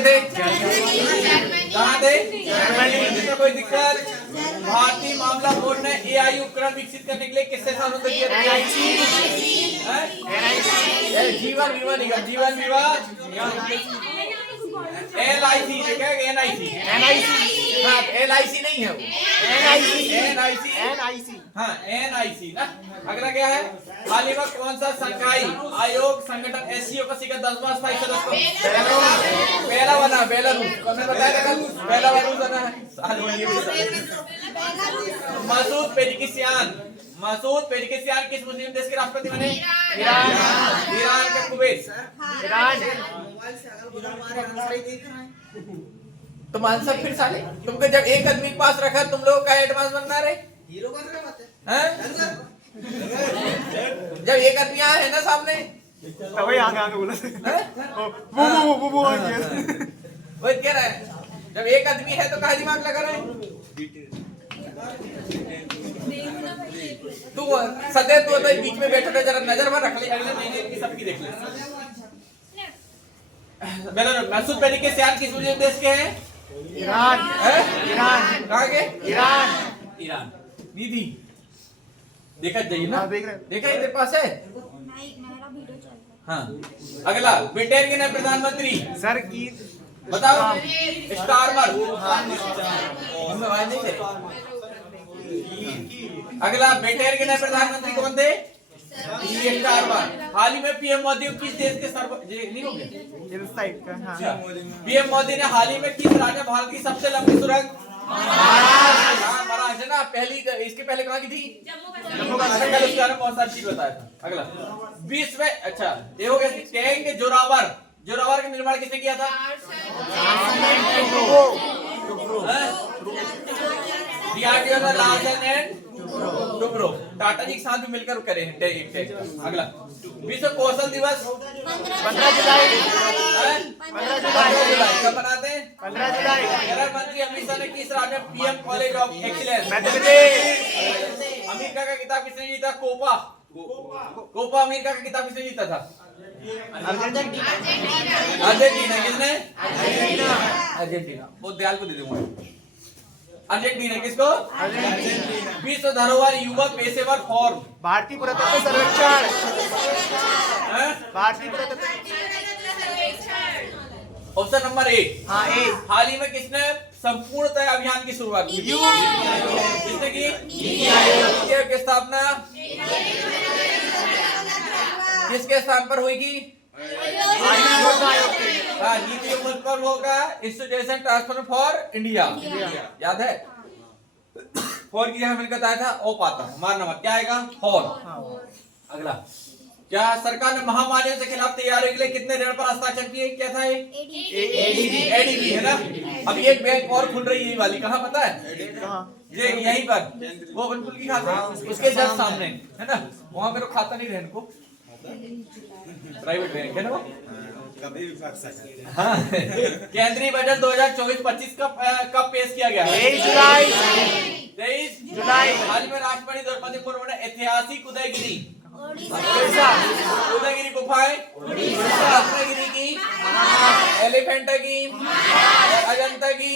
थे कहाँ थे? जर्मनी। कोई दिक्कत? भारतीय मामला बोर्ड ने एआई उपकरण विकसित करने के लिए किससे समझौता किया? जीवन बीमा निगम, जीवन बीमा LIC क्या है? NIC हाँ LIC नहीं है वो, NIC हाँ NIC ना। अगला क्या है? हाल ही में कौन सा संघाई आयोग संगठन SCO का शिखर 10वां स्थायी सदस्य पहला बना? बेलारूस। हमने बताया था कल पहला बेलारूस बना है। मसूद पेजिकिस्तान किस मुस्लिम देश के राष्ट्रपति बने? ईरान के कुवैत। तुम आंसर फिर साले, तुमको जब एक आदमी के पास रखा तुम लोग का एडवांस बनना रहे हीरो बन रहे बात है। जब एक आदमी आया है ना सामने तभी आगे बोला वो वही कह रहा है। जब एक आदमी है तो कहा दिमाग लगा रहे हैं तू सदैव तू तो बीच में बैठा था, जरा नजर में रख ले, अगले महीने की सबकी देख ले। मसूद पेजिकिस्तान किस मुस्लिम देश के हैं? ईरान। कहाँ के? ईरान। निधि देखा जाइए ना, देखा तेरे पास है हाँ। अगला ब्रिटेन के नए प्रधानमंत्री सर की बताओ। स्टारमर। आवाज नहीं दे। अगला ब्रिटेन के नए प्रधानमंत्री कौन थे? स्टारमर। हाल ही में पीएम मोदी किस देश के नहीं हो गया? पीएम मोदी ने हाल ही में किस राज्य में भारत की सबसे लंबी सुरंग? महाराष्ट्र ना। पहली इसके पहले कहाँ की थी? जम्मू कश्मीर। उसके बारे में बहुत सारी चीज बताया था। अगला विश्व अच्छा ये हो गया। टैंक जोरावर का निर्माण किसने किया था? टुब्रो। टाटा जी के साथ भी मिलकर करे हैं एक। अगला विश्व कौशल दिवस 15 जुलाई कब मनाते हैं? 15 जुलाई। गृह मंत्री अमित शाह ने किस राज्य में PM college of excellence? America का खिताब किसने जीता? कोपा अमेरिका का खिताब किसने जीता था? अर्जेंटीना। किसने? अर्जेंटीना। बहुत दयाल को दे दूंगा। अर्जेंटीना किसको? विश्व धरोहर युवा पेशेवर फॉर्म। भारतीय पुरातत्व सर्वेक्षण। भारतीय पुरातत्व ऑप्शन नंबर 1 हाँ ए। हाल ही में किसने संपूर्णतः अभियान की शुरुआत की? किसने की? नीति आयोग की स्थापना किसके स्थान पर होगी? हाँ नीति आयोग पर होगा इंस्टीट्यूशन ट्रांसफर फॉर इंडिया। याद है? फॉर की जगह मैंने बताया था ओ पाता मारना मत, क्या आएगा? फॉर। अगला क्या सरकार ने महामारियों के खिलाफ तैयारी के लिए कितने ऋण पर हस्ताक्षर किए? क्या था ये? एडीबी है ना। अभी एक बैंक और खुल रही है वाली, कहाँ पता है? ये यहीं पर वो बनपुल की खाता उसके जस्ट सामने है ना। वहां पे तो खाता नहीं रहने को, प्राइवेट बैंक है ना वो। कभी भी फंस सकता है। हाँ केंद्रीय बजट 2024-25 कब पेश किया गया? 23 जुलाई। 23 जुलाई। हाल में राष्ट्रपति द्रौपदी मुर्मू ने ऐतिहासिक उदयगिरी गुफाएं रत्नगिरी की, एलिफेंटा की, अजंता की।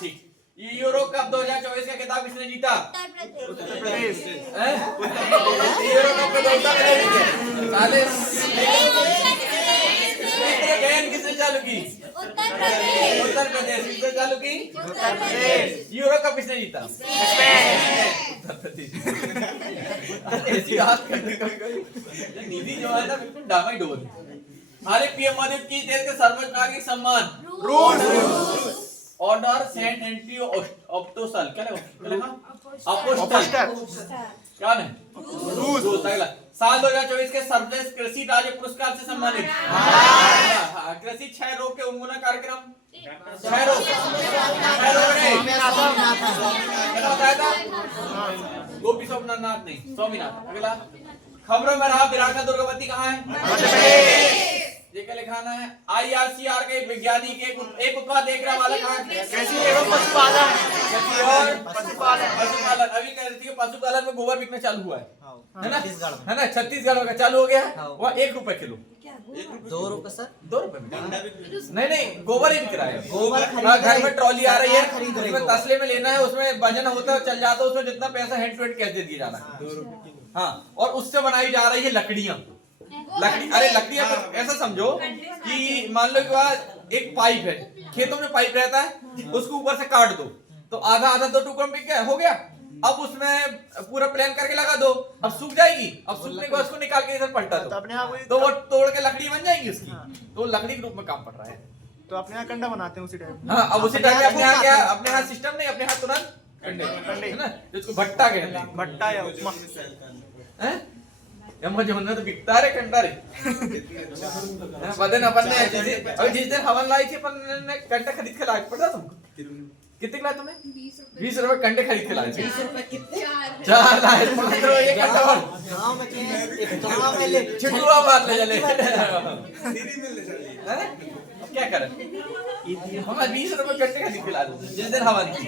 ठीक। यूरो कप 2024 का खिताब किसने जीता? उत्तर प्रदेश। यूरो कप का किसने चालू की? उत्तर प्रदेश। किसने चालू की? उत्तर प्रदेश। यूरो कप किसने जीता? निधि जो है ना बिल्कुल डामाडोल। हमारे पीएम मोदी की देश के सर्वोच्च नागरिक सम्मान रूस। ऑर्डर सेंट एंटी ऑप्टोसल क्या लिखा? अपोस्टल क्या है? रूस। अगला साल 2024 के सर्वश्रेष्ठ कृषि राज्य पुरस्कार से सम्मानित कृषि क्षय रोग के उन्मूलन कार्यक्रम। क्षय रोग बताया था गोपी सोमनाथ नहीं स्वामीनाथ। अगला खबरों में रहा विराट दुर्गावती कहाँ है? ये क्या लिखाना है? IRCR के वैज्ञानिक एक उत्पाद देख रहा वाला कहाँ? कृषि एवं पशुपालन। पशुपालन। अभी कह रही थी पशुपालन में गोबर बिकना चालू हुआ है ना? छत्तीसगढ़ में चालू हो गया है। वहाँ 1 रुपए किलो ₹2 सर। 2 रुपए में नहीं नहीं, गोबर ही बिक रहा है। गोबर घर में ट्रॉली आ रही है, खरीद रही उसमें गोबर। तसले में लेना है, उसमें वजन होता है, चल जाता है, उसमें जितना पैसा हैंड टू हैंड कैश दे दिया जाना है। हाँ, और उससे बनाई जा रही है लकड़ियां। लकड़ी, अरे लकड़ियां ऐसा समझो कि मान लो कि वहाँ एक पाइप है, खेतों में पाइप रहता है, उसको ऊपर से काट दो तो आधा आधा 2 टुकड़ों में बिक गया, हो गया। अब उसमें पूरा प्लान करके लगा दो, अब सूख जाएगी, अब सूखने के बाद उसको निकाल के इधर पलटा तो दो, अपने यहाँ तो वो तोड़ के लकड़ी बन जाएगी उसकी, तो लकड़ी के रूप में काम पड़ रहा है। तो अपने यहाँ कंडा बनाते हैं उसी टाइप। हाँ, अब उसी टाइम अपने यहाँ क्या, अपने यहाँ सिस्टम नहीं, अपने यहाँ तुरंत कंडे है ना, जिसको भट्टा कहते हैं। भट्टा या उपमा। हैं? ये मुझे मन में तो बिकता रे कंडा रे। बदन अपन ने जिस दिन हवन लाई थी अपन ने कंडा खरीद के लाया, पता तुमको कितने लाए तुमने? 20 रुपए कंडे खरीद के लाए थे। 20 रुपए कितने? 4 लाए, 5 रुपए एक कंडा और गाँव में क्या है? एक गाँव में ले चिटुआ मार ले चले। हैं? अब क्या करें? हम 20 रुपए कंडे खरीद के लाए थे जिस दिन हवन थी।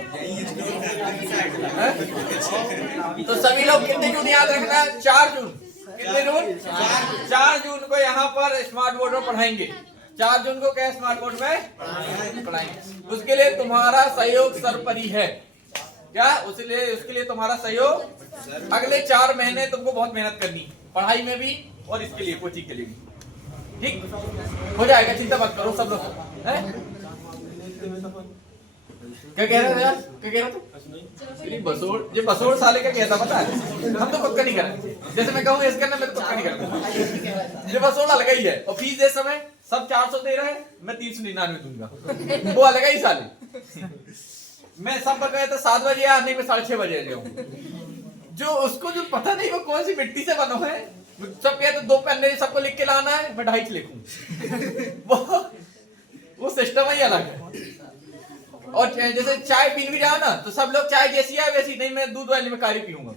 हैं? तो सभी लोग कितने जून याद रखना? 4 जून। कितने जून? 4 जून को यहाँ पर स्मार्ट बोर्ड में पढ़ाएंगे। 4 जून को क्या स्मार्ट बोर्ड में पढ़ाएंगे। उसके लिए तुम्हारा सहयोग सर्वोपरि है। क्या उसके लिए तुम्हारा सहयोग, अगले 4 महीने तुमको बहुत मेहनत करनी, पढ़ाई में भी और इसके लिए, कोचिंग के लिए भी। ठीक हो जाएगा, चिंता मत करो सब लोग। हैं? क्या कह रहे थे यार? क्या कह रहे थे? बसोड़ साले का कहता पता है, हम तो पक्का नहीं करेंगे। जैसे मैं कहूँ इसके अंदर, मैं तो पक्का नहीं करता। ये बसोड़ अलग ही है, और फीस इस समय सब 400 दे रहे हैं, मैं 399 दूंगा, वो अलग ही साले। मैं सब कहता था 7 बजे आ, नहीं मैं 6:30 बजे जाऊँ। जो उसको जो पता नहीं वो कौन सी मिट्टी से बनो है, सब कहते 2 पन्ने सबको लिख के लाना है, मैं 2.5 लिखूं। वो सिस्टम ही अलग है। और जैसे चाय पी भी जाओ ना, तो सब लोग चाय जैसी है वैसी नहीं, मैं दूध वाली में कारी पीऊंगा।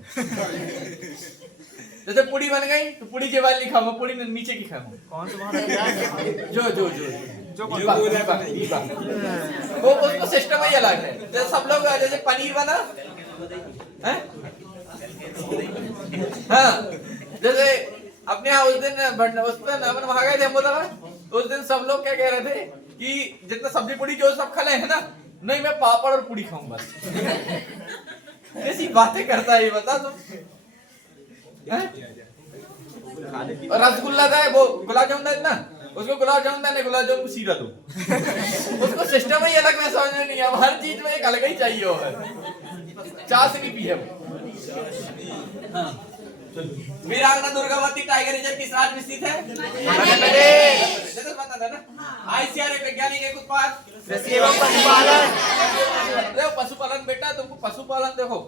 जैसे पूड़ी बन गई तो पूड़ी के वाली खाऊंगा, पूड़ी में नीचे की खाऊंगा। कौन सा वहाँ क्या है? जो वो उसको सिस्टम ही अलग है। जैसे सब लोग, जैसे पनीर बना है, हाँ, जैसे अपने यहाँ उस दिन अपन वहां गए थे, उस दिन सब लोग क्या कह रहे थे कि जितना सब्जी पूड़ी जो सब खा ले है ना, नहीं मैं पापड़ और पूड़ी खाऊंगा। ऐसी बातें करता है ये, बता तुम। और रसगुल्ला था, वो गुलाब जामुन है ना, उसको गुलाब जामुन नहीं, गुलाब जामुन को सीरा दो। उसको सिस्टम ही अलग, मैं समझ में नहीं है, हर चीज में एक अलग ही चाहिए हो है। चाय से भी पी है वो। वीरांगना दुर्गावती टाइगर रिजर्व किस राज्य में स्थित है? मध्य प्रदेश। जैसे बता था ना, आईसीआरए वैज्ञानिक एक उत्पाद कृषि एवं पशुपालन। देखो पशुपालन बेटा, तुमको पशुपालन देखो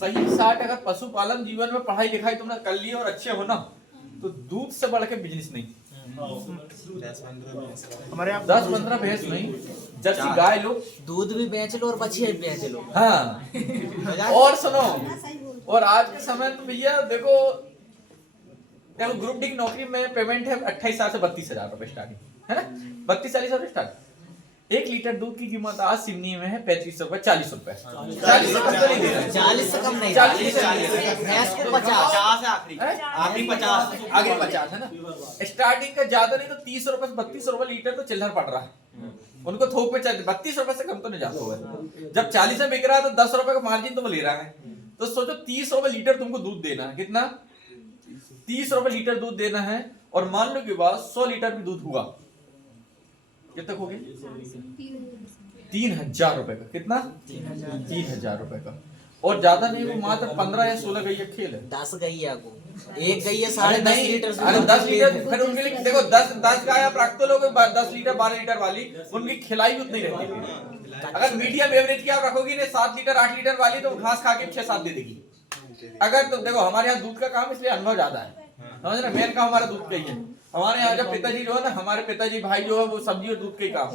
सही साठ, अगर पशुपालन जीवन में पढ़ाई लिखाई तुमने कर ली और अच्छे हो ना, तो दूध से बढ़ के बिजनेस नहीं। हमारे यहाँ 10-15 भैंस नहीं, जर्सी गाय लो, दूध भी बेच लो और बछिया भी बेच लो। हाँ। और सुनो, और आज के समय तो भैया देखो ग्रुप डी की नौकरी में पेमेंट है 28,000 से 32,000 रुपए स्टार्टिंग है ना, 32-40 रुपए स्टार्ट। 1 लीटर दूध की कीमत आज सिवनी में है 35 रुपए, 40 रुपए। 40 से कम तो नहीं दे रहे। 40 से कम नहीं, 40 से नहीं। भैंस को 50 है आखिरी। आखिरी 50। आगे 50 है ना। स्टार्टिंग का ज्यादा नहीं तो 30 रुपए से 32 रुपए लीटर तो चिल्लर पड़ रहा है उनको, थोक पे 32 रुपए से कम तो नहीं जाता होगा। जब 40 में बिक रहा है तो 10 रुपए का मार्जिन तो वो ले रहा है। तो सोचो 30 रुपए लीटर तुमको दूध देना है, कितना? 30 रुपए लीटर दूध देना है, और मान लो के बाद 100 लीटर भी दूध हुआ, कितना हो गया? 3,000 रुपए का। कितना? 3,000 रुपए का। और ज्यादा नहीं, वो मात्र 15 या 16 गैया खेल है। 10 गैया को एक गैया 10.5 लीटर। अरे 10 लीटर फिर उनके लिए देखो, 10 गाय आप रख तो लोगे 10 लीटर 12 लीटर वाली, उनकी खिलाई भी उतनी रहती है। अगर मीडियम एवरेज की आप रखोगी ना 7 लीटर 8 लीटर वाली, तो घास खा के 6-7 दे देगी। अगर तो देखो हमारे यहाँ दूध का काम इसलिए अनुभव ज्यादा है, समझ रहे, मेन काम हमारा दूध का ही है। हमारे यहाँ जब पिताजी जो है ना, हमारे पिताजी भाई जो है वो सब्जी और दूध के काम।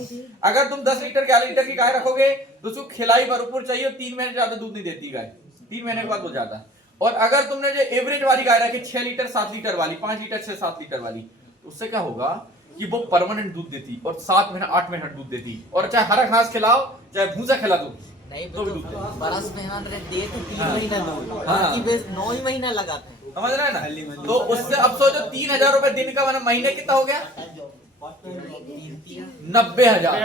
अगर तुम 10 लीटर 11 लीटर की गाय रखोगे तो उसको खिलाई भरपूर चाहिए, 3 महीने ज्यादा दूध नहीं देती गाय, 3 महीने के बाद वो जाता। और अगर तुमने जो एवरेज वाली गाय रखी 6 लीटर 7 लीटर वाली, 5 लीटर 6-7 लीटर वाली, तो उससे क्या होगा कि वो परमानेंट दूध देती और 7 महीना 8 महीना दूध देती। और चाहे हरा घास खिलाओ चाहे भूसा खिला दो, नहीं तो बरस में दे तो 3 महीना दूध, हाँ। 9 ही महीना लगाते हैं। समझ रहे हैं ना? तो उससे अब सोचो 3,000 रुपए दिन का, मतलब महीने कितना हो गया? 90,000।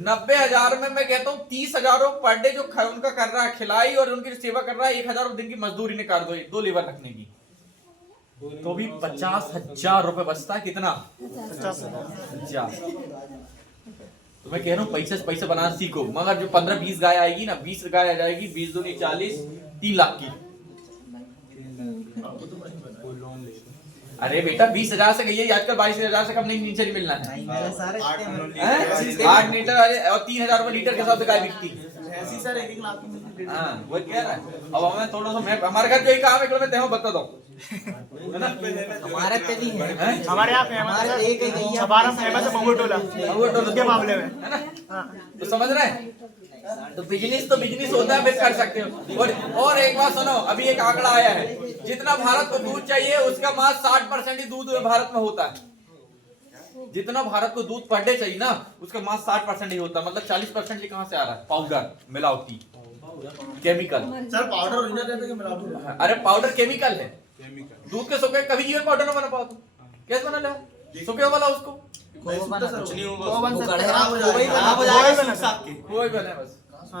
90,000 में मैं कहता हूँ 30,000 पर डे जो उनका कर रहा है खिलाई और उनकी सेवा कर रहा है, 1,000 दिन की मजदूरी निकाल दो 2 लेबर रखने की, तो भी 50,000 रुपए बचता है। कितना? 50,000। तो मैं कह रहा हूँ पैसे से पैसे बनाना सीखो, मगर जो 15-20 गाय आएगी ना, 20 गाय आ जाएगी, 20 दूनी 40, 3 लाख की। अरे बेटा 20,000 से गई है आजकल, 22,000 से कम नहीं, नीचे नहीं मिलना है। 8 लीटर और 3,000 रुपए लीटर के हिसाब से गाय बिकती। हाँ वो कह रहा है। अब हमें थोड़ा सा, मैं हमारे घर जो ही काम है मैं तेरे को बता दो, है ना? हमारे पे नहीं है, हमारे यहाँ हमारे एक ही गैया छबारा फेमस है मंगोटोला के मामले में, है ना? तो समझ रहे हैं? तो बिजनेस होता है, फिर कर सकते हो। और एक बात सुनो, अभी एक आंकड़ा आया है, जितना भारत को दूध चाहिए उसका मात्र 60% ही दूध भारत में होता है। जितना भारत को दूध पर डे चाहिए ना, उसका मात्र 60% ही होता है। मतलब 40% ही कहाँ से आ रहा है? पाउडर, मिलावटी, केमिकल। सर पाउडर ओरिजिनल है कि मिलावटी? अरे पाउडर केमिकल है। दूध के सुखे कभी जीवन पाउडर ना बना पाओ तुम, कैसे बना ले? सुखे वाला उसको खोवा बना कुछ नहीं होगा, वो वो गढ़ा खराब हो खोवा ही जाएगा, बना। खोए बने बस,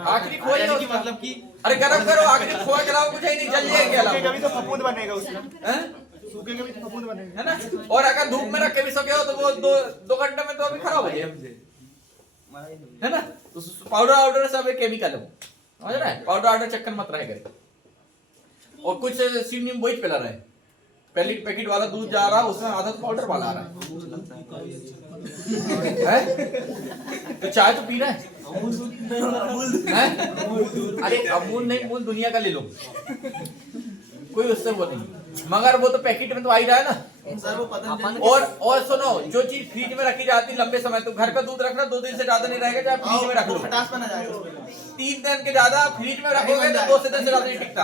आखिरी खोए यानी कि मतलब कि अरे गरम करो, आखिरी खोए के अलावा कुछ ही नहीं, जल जाएगा सूखे कभी तो फफूंद बनेगा उसका, हैं? सूखे कभी तो फफूंद बनेगा, है ना? और अगर धूप में रख के भी सके हो तो वो 2 घंटे में तो अभी खराब हो जाएगा, है ना? तो पाउडर सब एक केमिकल है, समझ रहे हैं? पाउडर चक्कर मत रहे करे। और कुछ सीनी में वही पिला रहे हैं, पहले पैकेट वाला दूध जा रहा है, उसमें आधा तो पाउडर वाला आ रहा है। तो चाय तो पी रहा है, हैं? अरे अमूल नहीं, अमूल दुनिया का ले लो, कोई उससे वो नहीं, मगर वो तो पैकेट में तो आ ही रहा है ना। सर वो पता और सुनो, जो चीज फ्रिज में रखी जाती है लंबे समय, तो घर का दूध रखना 2 दिन से ज्यादा नहीं रहेगा, चाहे फ्रिज में रख लो। 3 दिन के ज्यादा फ्रिज में रखोगे तो 2 से 3 दिन से ज्यादा नहीं टिकता।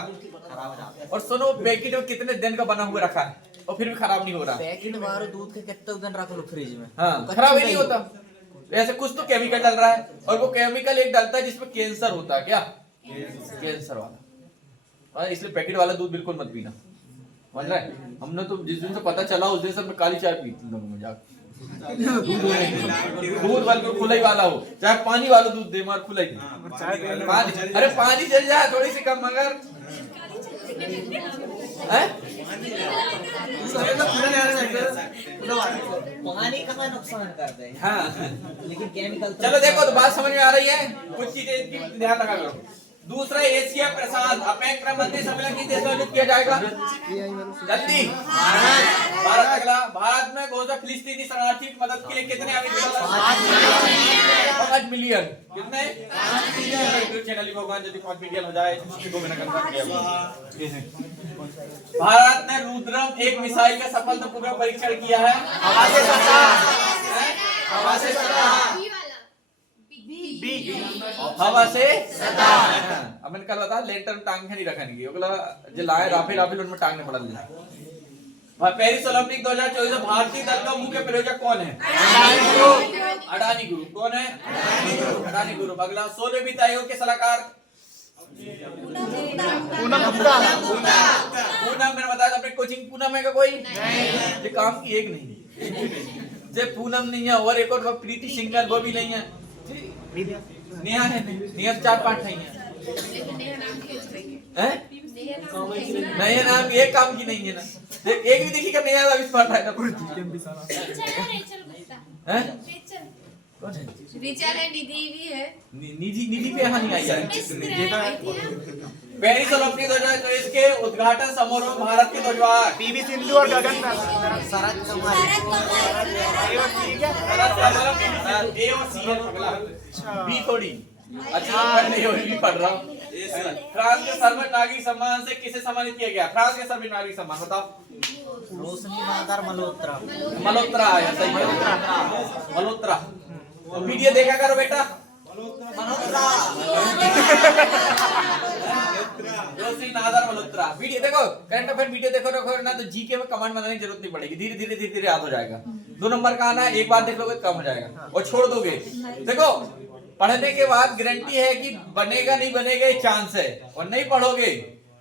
और सुनो, पैकेट में कितने दिन का बना हुआ रखा है और फिर भी खराब नहीं हो रहा। पैकेट बाहर दूध के कितने दिन रख लो फ्रिज में, हाँ, खराब ही नहीं होता। ऐसे कुछ तो केमिकल डल रहा है, और वो केमिकल एक डलता है जिसमें कैंसर होता है। क्या? कैंसर वाला। और इसलिए पैकेट वाला दूध बिल्कुल मत पीना, समझ रहे हैं? हमने तो जिस दिन से पता चला उस दिन से मैं काली चाय पीती हूँ मजाक। दूध बल्कि खुला ही वाला हो, चाहे पानी वाला दूध दे, मार खुला ही। अरे पानी चल जाए थोड़ी सी कम, मगर पानी कहाँ नुकसान करते हैं, हाँ। लेकिन केमिकल चलो देखो, तो बात समझ में आ रही है, कुछ चीजें की ध्यान रखा करो। दूसरा, एशिया प्रशांत अपेक्रा मंत्री सम्मेलन किस देश में आयोजित किया जाएगा? जल्दी। भारत। अगला, भारत में घोषणा फिलिस्तीनी शरणार्थी की मदद के लिए कितने $5 मिलियन। कितने? 5 मिलियन। चैनल भगवान यदि 5 मिलियन हो जाए 2 महीना कंफर्म किया। भारत ने रुद्रम 1 मिसाइल का सफलतापूर्वक परीक्षण किया है। हवा से सटा। हवा से सटा। अब मैंने कल बताया लेंटर में टांग नहीं रखनी, अगला जो लाए राफेल उनमें टांग नहीं पड़ा। पेरिस ओलंपिक 2024 में भारतीय दल का मुख्य प्रायोजक कौन है? अडानी ग्रुप। कौन है? अडानी ग्रुप। अगला, 16वें वित्त आयोग के सलाहकार पूनम गुप्ता। पूनम, मैंने बताया अपने कोचिंग पूनम है का कोई? ये काम की एक नहीं, जे पूनम नहीं है, और एक और प्रीति सिंगल, वो भी नहीं है। नेहा है, नेहा 4-5 नहीं है। नया नाम एक काम की नहीं है ना, एक भी देखिएगा नया नाम इस बार है ना। निधि है, निधि पे यहाँ नहीं आई है। पेरिस ओलंपिक 2024 के उद्घाटन समारोह में भारत के ध्वजवाहक पीवी सिंधु और गगन शरद कमल। ए और सी है, अगला बी थोड़ी अच्छा पढ़ नहीं हो, भी पढ़ रहा हूँ। फ्रांस के सर्वोच्च नागरिक सम्मान से किसे सम्मानित किया गया? फ्रांस के सर्वोच्च नागरिक सम्मान बताओ। रोशनी नादर मल्होत्रा। मल्होत्रा आया, सही है, मल्होत्रा। वीडियो देखा करो बेटा। रोशनी नादर मल्होत्रा। वीडियो देखो, करंट अफेयर वीडियो देखो ना, तो जीके में कमांड बनाने की जरूरत नहीं पड़ेगी, धीरे धीरे याद हो जाएगा। 2 नंबर का आना है, एक बार देख लोगे तो कम हो जाएगा, और छोड़ दोगे। देखो, पढ़ने के बाद गारंटी है कि बनेगा नहीं बनेगा ये चांस है, और नहीं पढ़ोगे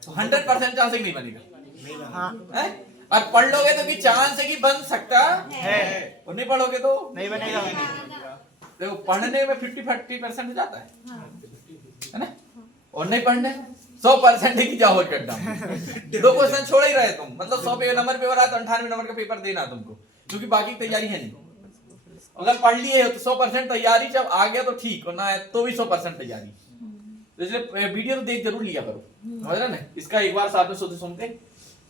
तो 100% चांस है कि नहीं बनेगा। हैं? और पढ़ लोगे तो कि चांस है कि बन सकता है और नहीं पढ़ोगे तो नहीं बनेगा देखो पढ़ने में 50-50% हो जाता है ना? और नहीं पढ़ने 100% की जाओ करता दो क्वेश्चन छोड़ ही रहे तुम, मतलब 100 नंबर पेपर आया तो 98 नंबर का पेपर देना तुमको, क्योंकि बाकी की तैयारी है नहीं। अगर पढ़ लिए हो तो 100% तैयारी, जब आ गया तो ठीक, और ना है तो भी 100% तैयारी। तो इसलिए वीडियो तो देख जरूर लिया करो, समझ रहे ना? इसका एक बार साथ में सोते सुनते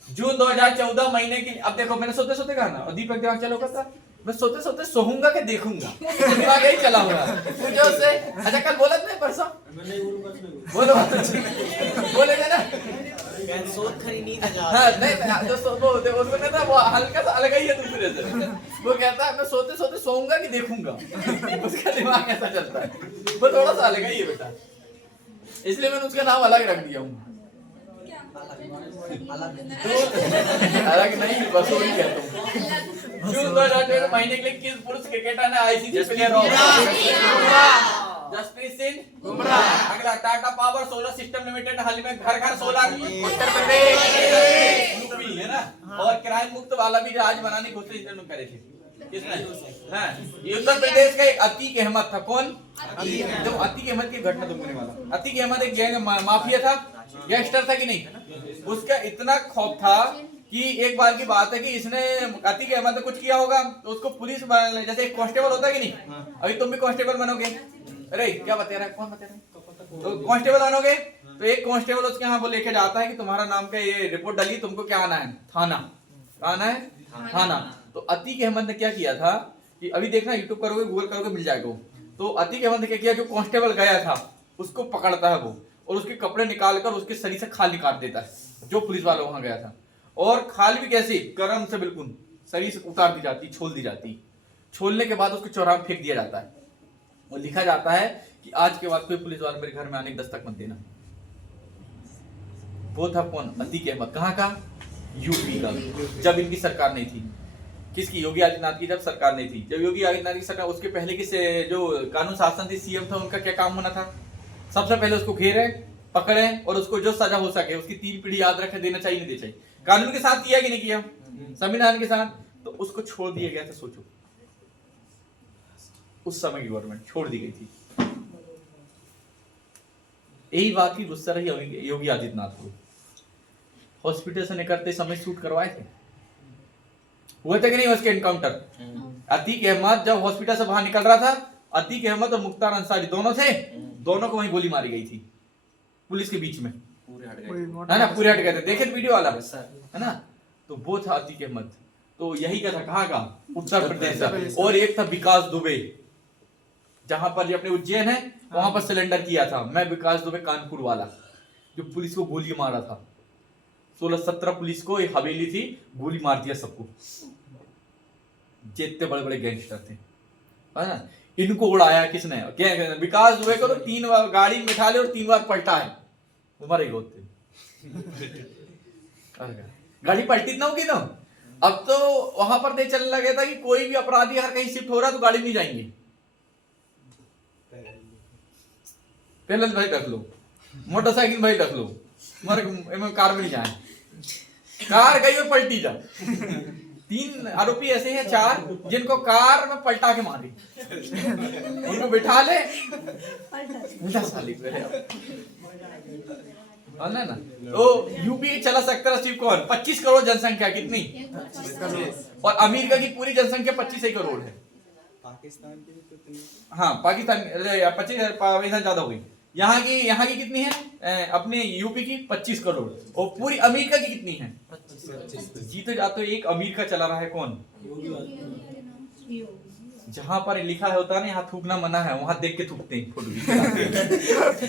जून 2014 महीने की, अब देखो मैंने सोते सोते कहा ना, और दीपक दिमाग चलो करता मैं सोते सोते सोऊंगा कि देखूंगा, दिमाग यही चला हुआ पूछो उससे। अच्छा कल बोला नहीं परसों बोलो बोले थे ना सोच खरी नींद आ हाँ नहीं जो उसको नहीं था वो हल्का सा अलग ही है दूसरे से। वो कहता है मैं सोते सोते सोऊंगा कि देखूंगा, उसका दिमाग ऐसा चलता है, वो थोड़ा सा अलग ही है बेटा, इसलिए मैंने उसका नाम अलग रख दिया हूँ। अलग नहीं बस वही कहता हूँ। जून 2018 महीने के लिए किस पुरुष क्रिकेटर ने ICC player of Jasprit Singh Bumrah. अगला Tata Power Solar System Limited हाल में घर घर सोलर उत्तर प्रदेश यूपी है ना, और क्राइम मुक्त वाला भी राज बनाने की कोशिश करे थे किसने? हाँ ये उत्तर प्रदेश का एक अतीक अहमद था। कौन? जो अतीक अहमद की घटना तुमने वाला, अतीक अहमद एक गैंग माफिया था, गैंगस्टर था कि नहीं? उसका इतना खौफ था कि एक बार की बात है कि इसने अतीक अहमद ने कुछ किया होगा तो उसको पुलिस जैसे एक कांस्टेबल होता है कि नहीं, अभी तुम भी कांस्टेबल बनोगे, अरे क्या बता रहा है कौन बता रहा है, तो कांस्टेबल बनोगे तो एक कांस्टेबल उसके यहाँ वो लेके जाता है कि तुम्हारा नाम का ये रिपोर्ट डाली, तुमको क्या आना है थाना, आना है थाना। तो अतीक अहमद ने क्या किया था कि अभी देखना यूट्यूब करोगे गूगल करोगे मिल जाएगा, तो अतीक अहमद ने क्या किया, जो कांस्टेबल गया था उसको पकड़ता है वो और उसके कपड़े निकालकर उसके शरीर से खाल निकाल देता है, जो पुलिस वाला वहां गया था, और खाल भी कैसी गरम से बिल्कुल शरीर से उतार दी जाती, छोल दी जाती, छोलने के बाद उसको चौराहे में फेंक दिया जाता है और लिखा जाता है कि आज के बाद कोई पुलिस वाला मेरे घर में आने की दस्तक मत देना। वो था कौन? अतीक अहमद। कहाँ का? यूपी का, जब इनकी सरकार नहीं थी। किसकी? योगी आदित्यनाथ की जब सरकार नहीं थी। जब योगी आदित्यनाथ की सरकार, उसके पहले की जो कानून शासन थी सीएम था, उनका क्या काम होना था? सबसे पहले उसको घेरे पकड़े और उसको जो सजा हो सके उसकी 3 पीढ़ी याद रखे, देना चाहिए नहीं देना चाहिए, कानून के साथ किया कि नहीं किया, संविधान के साथ, तो उसको छोड़ दिया गया था। सोचो उस समय की गवर्नमेंट छोड़ दी गई थी। यही बात की गुस्सा रही योगी आदित्यनाथ को। हॉस्पिटल से निकलते समय शूट करवाए थे, हुए थे कि नहीं उसके एनकाउंटर? अतीक अहमद जब हॉस्पिटल से बाहर निकल रहा था, अतीक अहमद और मुख्तार अंसारी दोनों थे, दोनों को वहीं गोली मारी गई थी पुलिस के बीच में, है ना, पूरे हट गए थे, देखे वीडियो वाला है ना। तो वो था अतीक अहमद। तो यही क्या था, कहाँ का? उत्तर प्रदेश का। और एक था विकास दुबे, जहां पर ये अपने उज्जैन है वहां पर सिलेंडर किया था। मैं विकास दुबे कानपुर वाला, जो पुलिस को गोली मारा था, 16-17 पुलिस को, एक हवेली थी, गोली मार दिया सबको, जितने बड़े बड़े गैंगस्टर थे, है ना। इनको उड़ाया किसने? विकास दुबे को तो 3 बार गाड़ी में बिठा ले और 3 बार पलटा है, वो मरे होते गाड़ी पलटी ना होगी ना। अब तो वहां पर देख चलने लगे था कि कोई भी अपराधी अगर कहीं शिफ्ट हो रहा तो गाड़ी नहीं जाएंगे, पहले भाई रख लो, मोटरसाइकिल भाई रख लो, मर कार में नहीं जाए, कार गई और पलटी जा। 3 आरोपी ऐसे हैं, 4 जिनको कार में पलटा के मारे, उनको बिठा ले साली ना। तो यूपी चला सकता है कौन? 25 करोड़ जनसंख्या, कितनी? और अमेरिका की पूरी जनसंख्या 25 करोड़ है। पाकिस्तान की हाँ पाकिस्तान 25 ज्यादा हो गई। यहाँ की कितनी है? अपने यूपी की 25 करोड़, और पूरी अमेरिका की कितनी है? 25। जीते जाते एक अमेरिका चला रहा है कौन? जहां पर लिखा होता है ना यहाँ थूकना मना है, वहां देख के थूकते हैं फोटो,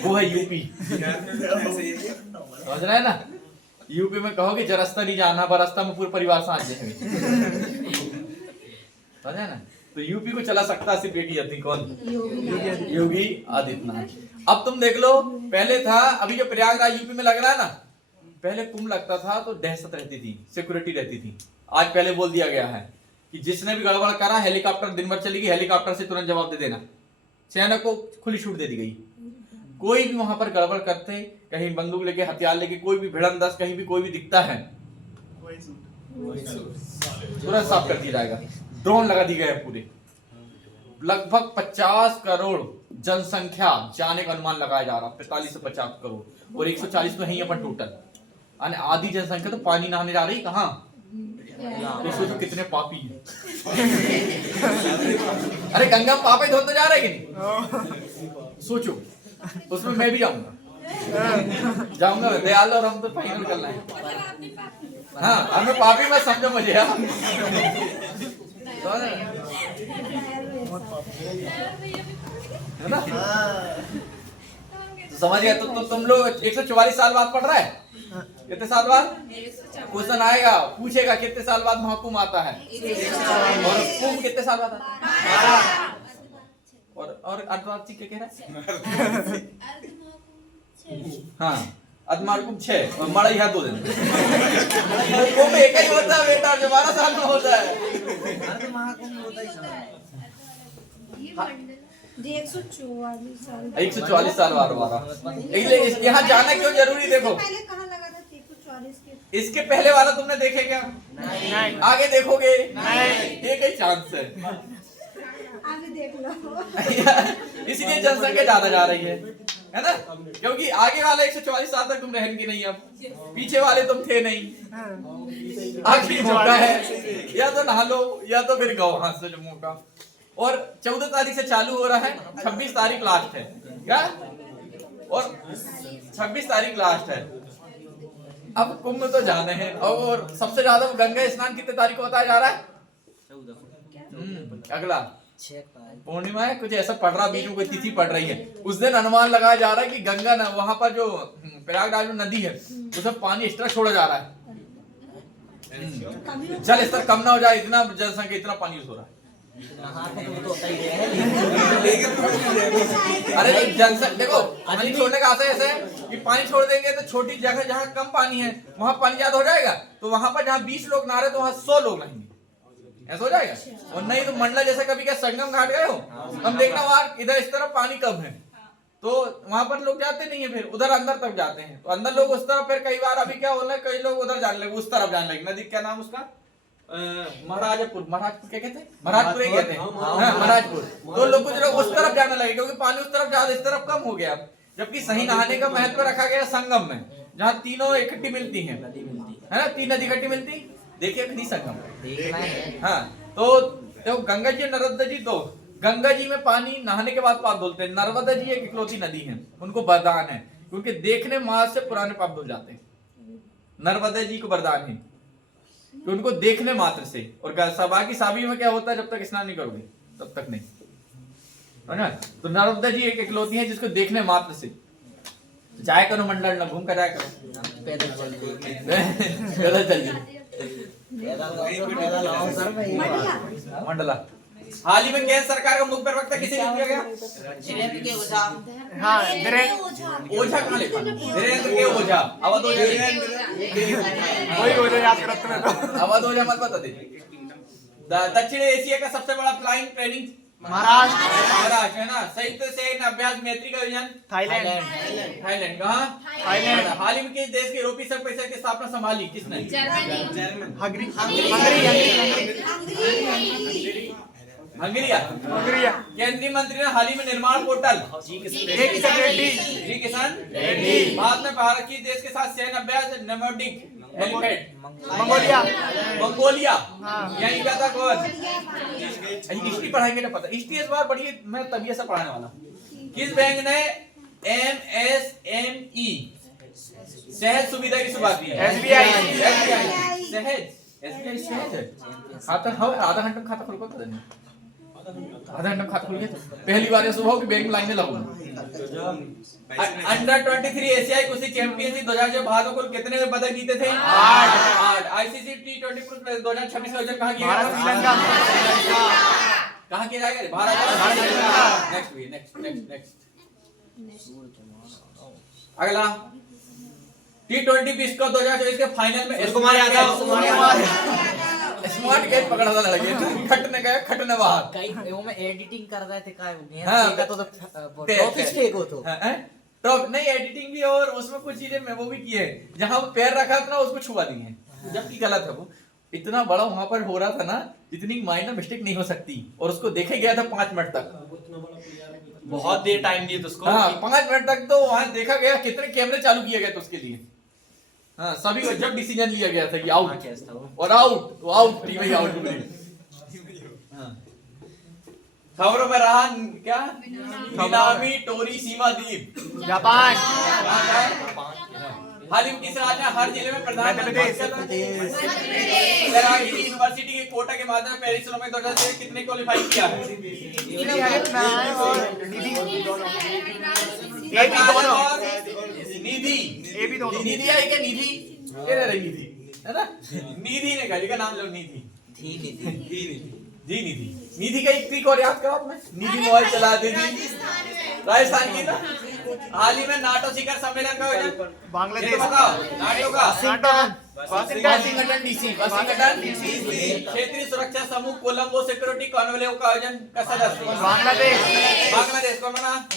वो है यूपी। समझ रहे हैं ना? यूपी में कहोगे जरस्ता नहीं जाना, बरस्ता में पूरे परिवार साथ जाएंगे, समझ ना। तो यूपी को चला सकता सिर्फ एक ही आदमी, कौन? योगी आदित्यनाथ। अब तुम देख लो, पहले था, अभी जो प्रयागराज यूपी में लग रहा है ना, पहले कुंभ लगता था तो दहशत रहती थी, सिक्योरिटी रहती थी। आज पहले बोल दिया गया है कि जिसने भी गड़बड़ करा, हेलीकॉप्टर दिन भर चलेगी, हेलीकॉप्टर से तुरंत जवाब दे देना। सेना को खुली छूट दे दी गई, कोई भी वहां पर गड़बड़ करते, कहीं बंदूक लेके, हथियार लेके, कोई भी भिड़ंदस कहीं भी कोई भी दिखता है तुरंत साफ कर दिया जाएगा। ड्रोन लगा दी गए हैं पूरे। लगभग 50 करोड़ जनसंख्या जाने का अनुमान लगाया जा रहा है, 45 से 50 करोड़, और 140 तो है ही अपन टोटल। यानी आधी जनसंख्या तो पानी नहाने जा रही कहाँ? तो सोचो कितने पापी हैं। अरे गंगा में पापी धोते जा रहे कि नहीं? सोचो, उसमें मैं भी जाऊंगा दयाल, और हम तो फाइनल करना है। हाँ, हमें पापी मैं समझो मुझे यार। है ना? तो समझ गया। तो तुम लोग 144 साल बाद पढ़ रहा है। कितने साल बाद? क्वेश्चन आएगा, पूछेगा कितने साल बाद महाकुंभ आता है, और कुंभ कितने साल बाद आता है? और अर्धवार्षिक क्या कह रहा है? हाँ, अधमार्कुंभ 6 और मड़ई है 2 दिन। कुंभ एक ही होता है बेटा, जो 12 साल में होता है। जी 144 साल बाद। यहाँ जाना क्यों जरूरी? देखो पहले कहाँ लगा था 144 के? इसके पहले वाला तुमने देखे क्या? नहीं। आगे देखोगे? नहीं। एक ही चांस है। आगे देख लो। इसीलिए जनसंख्या ज्यादा जा रही है ना? क्योंकि आगे वाला 144 साल तक तुम रहेंगे नहीं, अब पीछे वाले तुम थे नहीं। आखिरी मौका है, या तो नहा लो या तो फिर गाओ हाथ से जो मौका। और 14 तारीख से चालू हो रहा है, 26 तारीख लास्ट है क्या? और 26 तारीख लास्ट है। अब कुंभ तो जाने हैं, और सबसे ज्यादा गंगा स्नान कितने तारीख को बताया जा रहा है? 14। अगला पूर्णिमा है, कुछ ऐसा पढ़ रहा, बीच में कोई तिथि पढ़ रही है, उस दिन अनुमान लगाया जा रहा है कि गंगा वहां पर जो प्रयागराज में नदी है उसमें पानी एक्स्ट्रा छोड़ा जा रहा है। जल स्तर कम ना हो जाए, इतना जनसंख्या इतना पानी यूज हो रहा है। अरे जनसंख्या देखो, पानी छोड़ने का आशय ऐसा है कि पानी छोड़ देंगे तो छोटी जगह जहाँ कम पानी है वहां पानी ज्यादा हो जाएगा, तो वहां पर जहाँ 20 लोग नहा रहे तो वहां 100 लोग नहाएंगे, ऐसा हो जाएगा। और नहीं तो मंडला जैसे कभी क्या संगम घाट गए हो, हम देखना वहां इधर इस तरफ पानी कम है तो वहां पर लोग जाते नहीं है, फिर उधर अंदर तक जाते हैं, तो अंदर लोग उस तरफ, फिर कई बार अभी क्या हो रहा है, कई लोग उधर जाने लगे, उस तरफ जाने लगे। नदी क्या नाम उसका? महाराजपुर क्या कहते हैं? महाराजपुर ही कहते हैं। महाराजपुर। तो लोग कुछ लोग उस तरफ जाने लगे क्योंकि पानी उस तरफ ज्यादा, इस तरफ कम हो गया। जबकि सही नहाने का महत्व रखा गया संगम में, जहाँ तीनों इकट्ठी मिलती हैं, है ना? 3 नदी इकट्ठी मिलती, देखिए नहीं संगम। हाँ, तो गंगा जी नर्मदा जी, तो गंगा जी में पानी नहाने के बाद पाप धुलते हैं। नर्मदा जी एक इकलौती नदी है, उनको वरदान है, क्योंकि देखने मात्र से पुराने पाप धुल जाते हैं। नर्मदा जी को वरदान है कि उनको देखने मात्र से, और बाकी साबी में क्या होता है, जब तक स्नान नहीं करोगे तब तक नहीं, है ना? तो नर्मदा जी एक इकलौती है जिसको देखने मात्र से। जाए करो मंडल न, घूम कर जाया करो, पैदल चल मंडला। हाल ही में केंद्र सरकार का मुख्य प्रवक्ता किसे नियुक्त किया गया? धीरेन्द्र के ओझा। हाँ, ओझा कहाँ लिखा? धीरेन्द्र के ओझा। अवध ओझा वही ओझा याद करते हैं। अवध ओझा मत बता दे। दक्षिण एशिया का सबसे बड़ा फ्लाइंग ट्रेनिंग महाराष्ट्र है ना? संयुक्त सैन्य अभ्यास मैत्री का आयोजन थाईलैंड। कहाँ? थाईलैंड। हाल ही में किस देश के यूरोपीय संघ परिषद की स्थापना संभाली? किसने? हंगरिया। केंद्रीय मंत्री ने हाल ही में निर्माण पोर्टल जी किसान रेड्डी। बाद में भारत की देश के साथ सैन्य अभ्यास नोमैडिक मंगोलिया यही क्या था? कौन? हिस्ट्री पढ़ाएंगे ना, पता हिस्ट्री इस बार बड़ी, मैं तभी ऐसा पढ़ाने वाला हूँ। किस बैंक ने MSME सहज सुविधा की शुरुआत की है? SBI। सहज SBI सहज है। खाता आधा घंटा में खाता खुल को आधा घंटा खाता खुल गया, पहली बार ऐसा हुआ कि बैंक में लाइन में लगूंगा। अंडर 23 एशियाई कुश्ती चैंपियनशिप 2000 भारत को कितने पदक जीते थे? 8। आईसीसी T20 पुरुष 2026 का आयोजन कहाँ किया गया? श्रीलंका। कहाँ किया जाएगा? भारत। नेक्स्ट अगला T20 विश्व कप 2024 के फाइनल में कुमार यादव स्मार्ट कैच पकड़ा था लड़के, खटने गया, खटने बाहर। कई वो में एडिटिंग कर रहे थे काय हाँ, तो टॉपिक फेक हो तो टॉप नहीं, एडिटिंग भी, और उसमें कुछ चीजें मैं वो भी की है, जहां वो पैर रखा था ना उसको छुआ दिए हैं। जबकि गलत है वो। इतना बड़ा वहां पर हो रहा था ना, इतनी माइनर मिस्टेक नहीं हो सकती, और उसको देखे गया था 5 मिनट तक। बहुत देर टाइम दिए तो उसको। हाँ 5 मिनट तक तो वहां देखा गया, कितने कैमरे चालू किए गए थे उसके लिए। हाँ सभी को जब डिसीजन लिया गया था कि आउट और आउट, वो आउट, टीम ही आउट हो गई। हाँ। खबरों में रहा क्या, मिनामी टोरी सीमा द्वीप जापान। हाल ही में किस राज्य ने हर जिले में प्रधानमंत्री यूनिवर्सिटी के कोटा के माध्यम से पेरिस ओलंपिक 2023 कितने क्वालिफाई किया है? निधि, निधि आई क्या? निधि निधि है ना, निधि ने कहा, नाम लो निधि, जी निधि। निधि का एक ट्रिक और याद करो आपने, निधि मोबाइल चला दी थी राजस्थान की ना। हाल ही में नाटो शिखर सम्मेलन का आयोजन बांग्लादेश। नाटो का वाशिंगटन डीसी, वाशिंगटन क्षेत्रीय सुरक्षा समूह कोलंबो सिक्योरिटी कॉन्क्लेव का आयोजन का सदस्य बांग्लादेश को बना।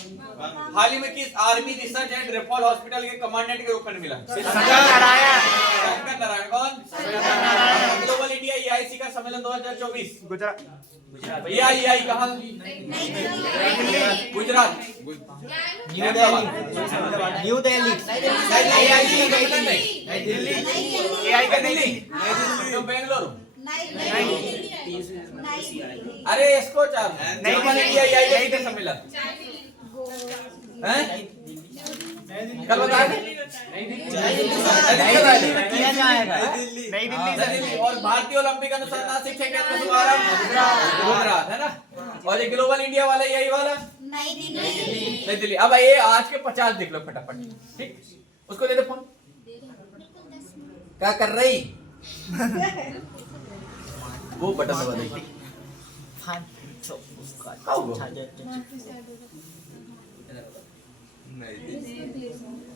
हाल ही में किस आर्मी रिसर्च एंड रेफॉल हॉस्पिटल के कमांडेंट के रूप में मिला? शंकर नारायण। कौन? ग्लोबल इंडिया EIC का सम्मेलन 2024 गुजरात। EI कहाँ? गुजरात, न्यू दिल्ली। AI का दिल्ली। बेंगलुरु। अरे इसको चाल ग्लोबल इंडिया EIC का सम्मेलन कल बता किया जाएगा। नई दिल्ली। और भारतीय ओलंपिक अनुसंधान शिक्षा केंद्र का शुभारंभ गुजरात है ना। और ये ग्लोबल इंडिया वाला यही वाला नई दिल्ली। अब ये आज के 50 देख लो फटाफट, ठीक? उसको दे दो फोन। क्या कर रही? वो बटन दबा दे।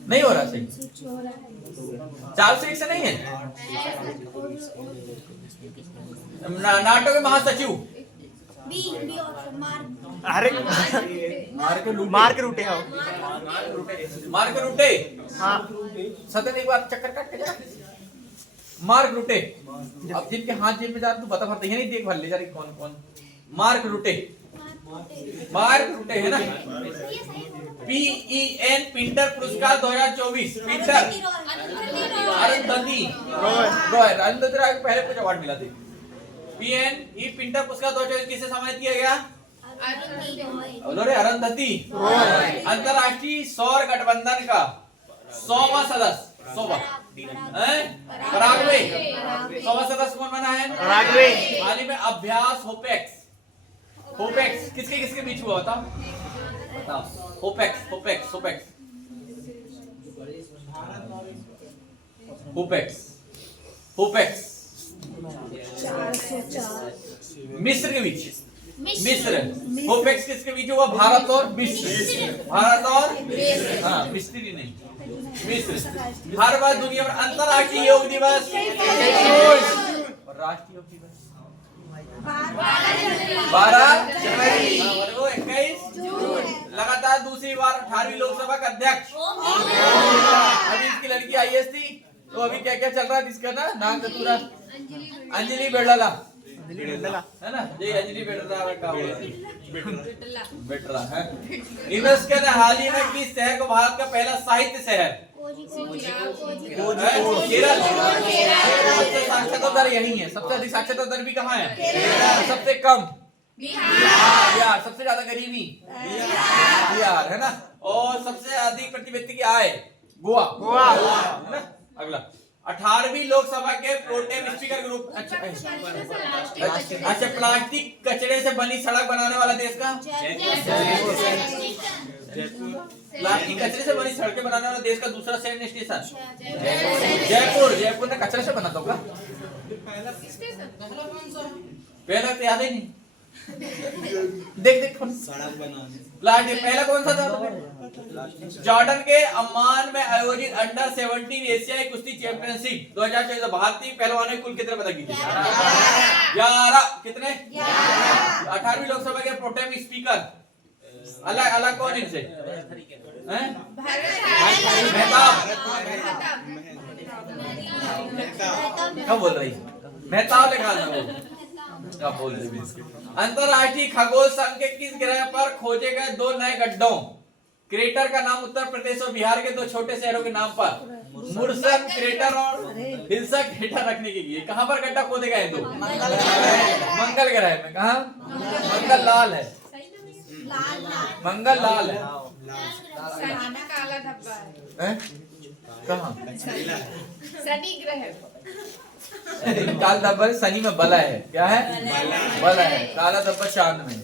नहीं हो रहा सही, 4 से 1 से नहीं है। नाटो के महासचिव अरे मार्क रूटे। मार्क रूटे। हाँ सदन एक बार चक्कर काट के जा। मार्क रूटे, अब जिनके हाथ जेब में जा तू बता भरते नहीं, देख भर ले जा रही कौन कौन। मार्क रूटे, मार्क रूटे है ना। PEN पिंटर पुरस्कार 2024 पिंटर अरुंधति रॉय, अरुंधति रॉय को पहले कुछ अवार्ड मिला था। PEN पिंटर पुरस्कार 2024 किसे सम्मानित किया गया? अरुंधति। अंतरराष्ट्रीय सौर गठबंधन का 100वां सदस्य, 100वां पराग्वे, 100वां सदस्य कौन बना है? पराग्वे। हाल ही में अभ्यास होपेक्स किसके किसके बीच हुआ बताओ? होपेक्स मिस्र के बीच, होपेक्स किसके बीच हुआ? भारत और मिस्र। हाँ मिस्री नहीं, मिस्र। हर बार दुनिया में अंतरराष्ट्रीय योग दिवस और राष्ट्रीय योग दिवस 12 जनवरी और 21 लगातार दूसरी बार 18वीं लोकसभा का अध्यक्ष। अभी इसकी लड़की IAS थी, तो अभी क्या क्या चल रहा है इसका ना नाम तो पूरा अंजलि बेड़ला है ना, जी अंजलि बेटरा है। यूनेस्को ने हाल ही में किस शहर को भारत का पहला साहित्य शहर? केरल। सबसे साक्षरता दर यही है, सबसे अधिक साक्षरता दर भी कहाँ है? सबसे कम बिहार, सबसे ज्यादा गरीबी बिहार है ना। और सबसे अधिक प्रति व्यक्ति की आय गोवा है ना। अगला 18वीं लोकसभा के प्रोटेम स्पीकर ग्रुप। अच्छा प्लास्टिक कचरे से बनी सड़क बनाने वाला देश का? प्लास्टिक कचरे से बनी सड़कें बनाने वाला देश का दूसरा शहर स्टेशन जयपुर ने कचरे से बना था क्या? पहला तो याद ही नहीं। देख सड़क बनाने प्लास्टिक पहला कौन सा था? जॉर्डन के अम्मान में आयोजित अंडर 17 एशियाई कुश्ती चैंपियनशिप 2024 भारतीय पहलवानों ने कुल कितने पदक जीते? 11। कितने? 18वीं लोकसभा के प्रोटेम स्पीकर अलग कौन इनसे? क्या बोल रही मेहताब लिखा था वो क्या बोल रही है? अंतरराष्ट्रीय खगोल संघ के किस ग्रह पर खोजे गए 2 नए गड्ढों क्रेटर का नाम उत्तर प्रदेश और बिहार के 2 छोटे शहरों के नाम पर मुर्सन क्रेटर और हिल्सा क्रेटर रखने के लिए कहां पर गड्ढा खोदे गए 2? मंगल ग्रह में। कहा? मंगल लाल है, मंगल लाल है। शनि में काला धब्बा है। हैं? कहाँ? शनि ग्रह काला धब्बा शनि में बला है। क्या है? बला है। काला धब्बा चांद में।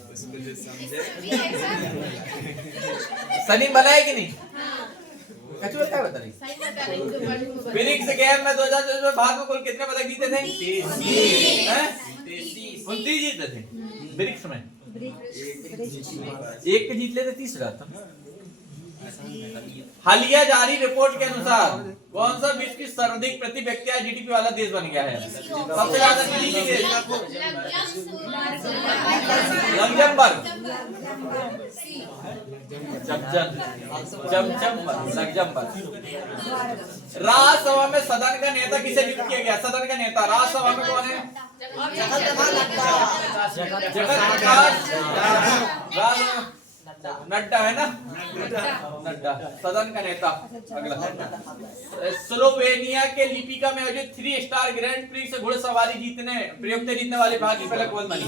शनि बला है कि नहीं? कचुआ क्या बता रही? फिनिक्स गेम में 2024 में भारत में कुल कितने पदक जीते थे? 29 जीते थे। फिनिक्स में एक जीत लेते 30 हो जाता। हालिया जारी रिपोर्ट के अनुसार कौन सा विश्व की सर्वाधिक प्रति व्यक्ति जीडीपी वाला देश बन गया है? सबसे ज्यादा जीडीपी लग्जमबर्ग, लग्जमबर्ग। राज्यसभा में सदन का नेता किसे नियुक्त किया गया? सदन का नेता राज्यसभा में कौन है? जगत प्रकाश नड्डा है ना? नड्डा सदन का नेता। अगला स्लोवेनिया के लिपिका में आयोजित 3 स्टार ग्रैंड प्रिक्स से घुड़सवारी प्रतियोगिता जीतने वाले भारत की पहले कौन बनी?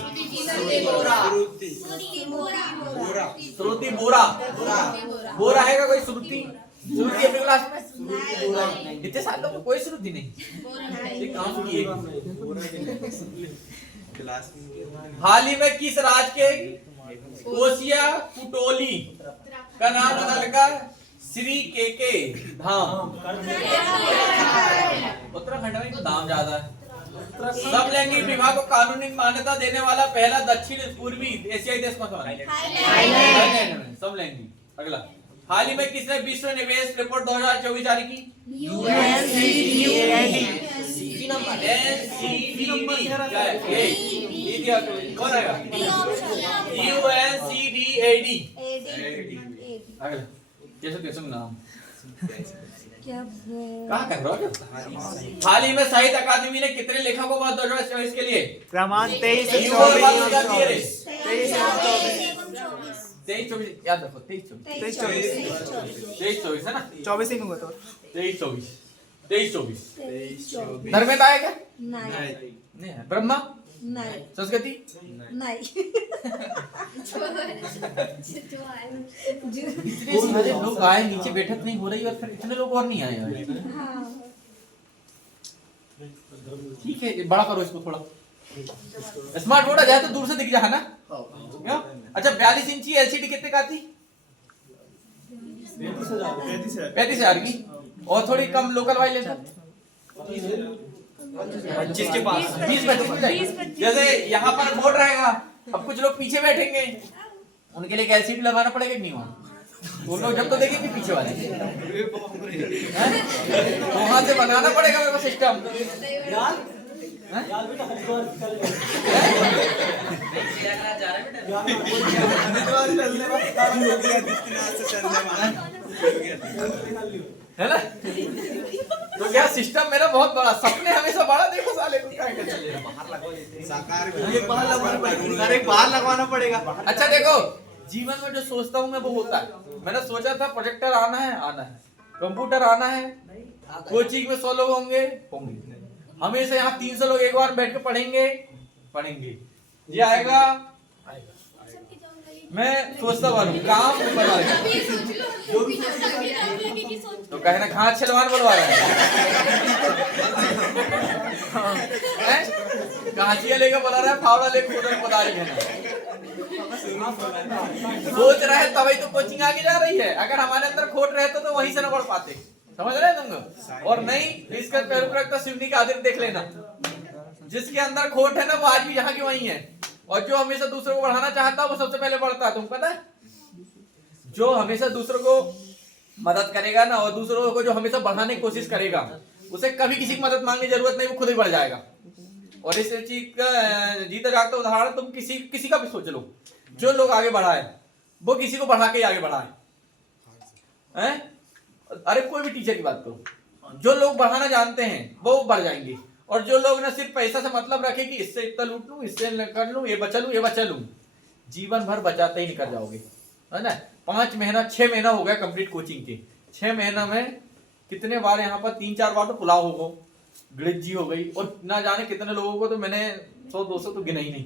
श्रुति बोरा। बोरा है का कोई? श्रुति श्रुति अपने क्लास में इतने सालों में कोई श्रुति नहीं। ये कहां से की है? हाल ही में किस राज्य के कोसिया कुटोली का नाम बदलकर श्री के धाम? उत्तराखंड में तो दाम ज्यादा है। समलैंगिक विवाह को कानूनी मान्यता देने वाला पहला दक्षिण पूर्वी एशियाई देश कौन है? थाईलैंड में समलैंगिक। अगला हाल ही में किसने विश्व निवेश रिपोर्ट 2024 जारी की? कौन आएगा? UNCDAD। कैसे नाम कहाँ कर रहे हो? हाल ही में साहित्य अकादमी ने कितने लेखकों को 2024 के लिए प्रमाण 23 24 याद रखो। 23-24 है ना? 24 ही में हुआ तो 23-24 धर्मेंद्र आएगा? नहीं है। ब्रह्मा? नहीं। संस्कृति? नहीं। इतने लोग आए, नीचे बैठक नहीं हो रही और फिर इतने लोग और नहीं आए हैं। हाँ। ठीक है, बड़ा करो इसको थोड़ा। स्मार्ट बोर्ड आ जाए तो दूर से दिख जाए ना? क्यों? अच्छा 42 इंची एलसीडी कितने का आती? 35,000 की। और थोड़ी कम लोकल वाली लेता? 25 के पास 20-25। जैसे यहाँ पर बोर्ड रहेगा, अब कुछ लोग पीछे बैठेंगे, उनके लिए एलसीडी लगाना पड़ेगा कि नहीं? वहाँ वो लोग जब तो देखेंगे पीछे वाले, वहां से बनाना पड़ेगा मेरे को सिस्टम। है ना? तो क्या सिस्टम मेरा बहुत बड़ा, सपने हमेशा बड़ा देखो साले को क्या चलेगा। बाहर लगवाना पड़ेगा। अच्छा देखो, जीवन में जो सोचता हूँ मैं वो होता है। मैंने सोचा था प्रोजेक्टर आना है, कंप्यूटर आना है, कोचिंग में 100 लोग होंगे। हमेशा यहाँ 300 लोग एक बार बैठ के पढ़ेंगे। ये आएगा। मैं सोचता बनूं, काम बना तो कहना कहाँ छलवान बनवा रहा है? कहाचिया लेकर बना रहा है, फावड़ा लेकर उधर पदारी है। सोच रहा है तभी तो कोचिंग आगे जा रही है। अगर हमारे अंदर खोट रहता तो वहीं से न बढ़ पाते। समझ रहे तुम? और नहीं, इसका पहले शिवनी का आदर देख लेना। जिसके अंदर खोट है ना, वो आज भी यहाँ की वही है। और जो हमेशा दूसरों को बढ़ाना चाहता है वो सबसे पहले बढ़ता है। तुमको पता है? जो हमेशा दूसरों को मदद करेगा ना, और दूसरों को जो हमेशा बढ़ाने की कोशिश करेगा, उसे कभी किसी की मदद मांगने की जरूरत नहीं, वो खुद ही बढ़ जाएगा। और इस चीज का जीता जागता उदाहरण तुम किसी का भी सोच लो। जो लोग आगे बढ़ाए वो किसी को बढ़ा के आगे बढ़ाए हैं। अरे कोई भी टीचर की बात करो, जो लोग बढ़ाना जानते हैं वो बढ़ जाएंगे, और जो लोग ना सिर्फ पैसा से मतलब रखे कि इससे इतना लूट लूं, इससे कर लूं, ये बचा लूं, ये बचा लूं, जीवन भर बचाते ही निकल जाओगे, है ना। 5 महीना 6 महीना हो गया कंप्लीट कोचिंग के। 6 महीना में कितने बार यहाँ पर 3-4 बार तो पुलाव हो गो, गिलज्जी हो गई, और ना जाने कितने लोगों को तो मैंने 100-200 तो गिना ही नहीं,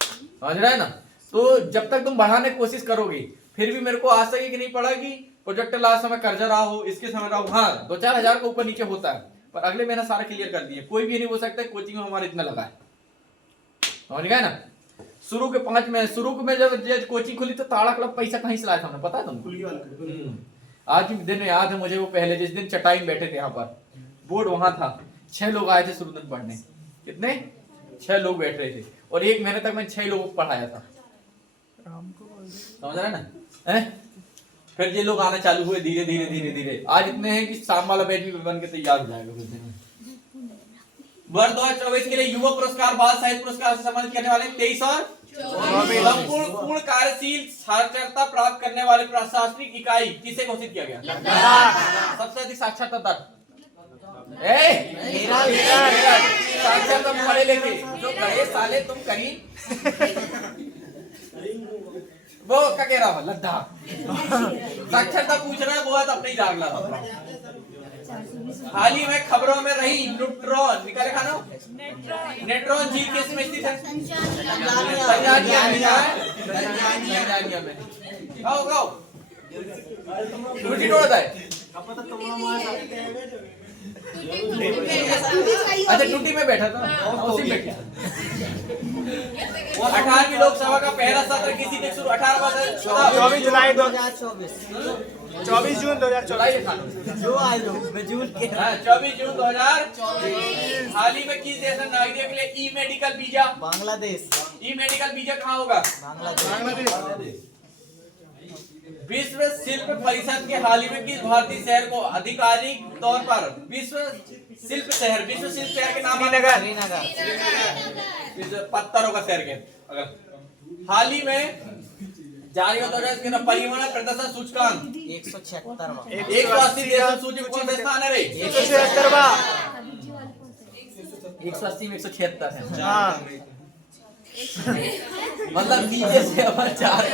समझ रहा है ना। तो जब तक तुम बढ़ाने की कोशिश करोगे, फिर भी मेरे को आज तक कि नहीं पड़ा कि प्रोजेक्ट लास्ट समय कर्जा रहा हो, इसके समय रहा हो, हाँ 2-4 हजार का ऊपर नीचे होता है, पर अगले महीना सारा क्लियर कर दिए। कोई भी नहीं हो सकता कोचिंग में हमारा इतना लगा है, समझ गए ना। शुरू के 5 में शुरू में जब कोचिंग खुली तो ताड़ा क्लब पैसा कहीं से लाया था हमने, पता है तुमको? आज भी दिन याद है मुझे, वो पहले जिस दिन चटाई में बैठे थे यहाँ पर, बोर्ड वहां था, 6 लोग आए थे शुरू दिन पढ़ने। कितने? 6 लोग बैठ रहे थे, और 1 महीने तक मैं 6 लोगों को पढ़ाया था, समझ रहे हैं ना। फिर ये लोग आना चालू हुए धीरे धीरे धीरे धीरे, आज इतने हैं कि शाम वाला बैच भी बन के तैयार हो जाएगा कुछ दिन में। वर्ष 2024 के लिए युवा पुरस्कार, बाल साहित्य पुरस्कार से सम्मानित करने वाले 23 और 24 पूर्ण कार्यशील साक्षरता प्राप्त करने वाले प्रशासनिक इकाई किसे घोषित किया गया? सबसे अधिक साक्षरता दर साक्षरता पढ़े लिखे जो करे साले तुम करी वो क्या कह रहा लद्दाख साक्षरता पूछ रहा है, वो तो अपने ही जाग रहा। हाल ही में खबरों में रही न्यूट्रॉन निकाले खाना नेट्रॉन झील किस में स्थित है? तंजानिया में। गाओ गाओ टूटी तोड़ता है। अच्छा टूटी में बैठा था, उसी में बैठा। 18वीं लोकसभा का पहला सत्र किसी दिन शुरू? 24 जुलाई 2024 24 जून 2024 जो आए लोग मैं जून के 24 जून 2024। हाल ही में किस देश ने नागरिकों के लिए ई मेडिकल वीजा? बांग्लादेश। ई मेडिकल वीजा कहाँ होगा? बांग्लादेश। विश्व शिल्प परिषद के हाल ही में किस भारतीय शहर को आधिकारिक तौर पर विश्व शिल्प शहर के नाम? श्रीनगर। पत्थरों का शहर के। अगर हाल ही में जारी होता है परिवहन प्रदर्शन सूचकांक 176वां 180 देशों सूची में कौन सा स्थान है रे? 176वां 180 में 176 है। हाँ मतलब नीचे से अब 4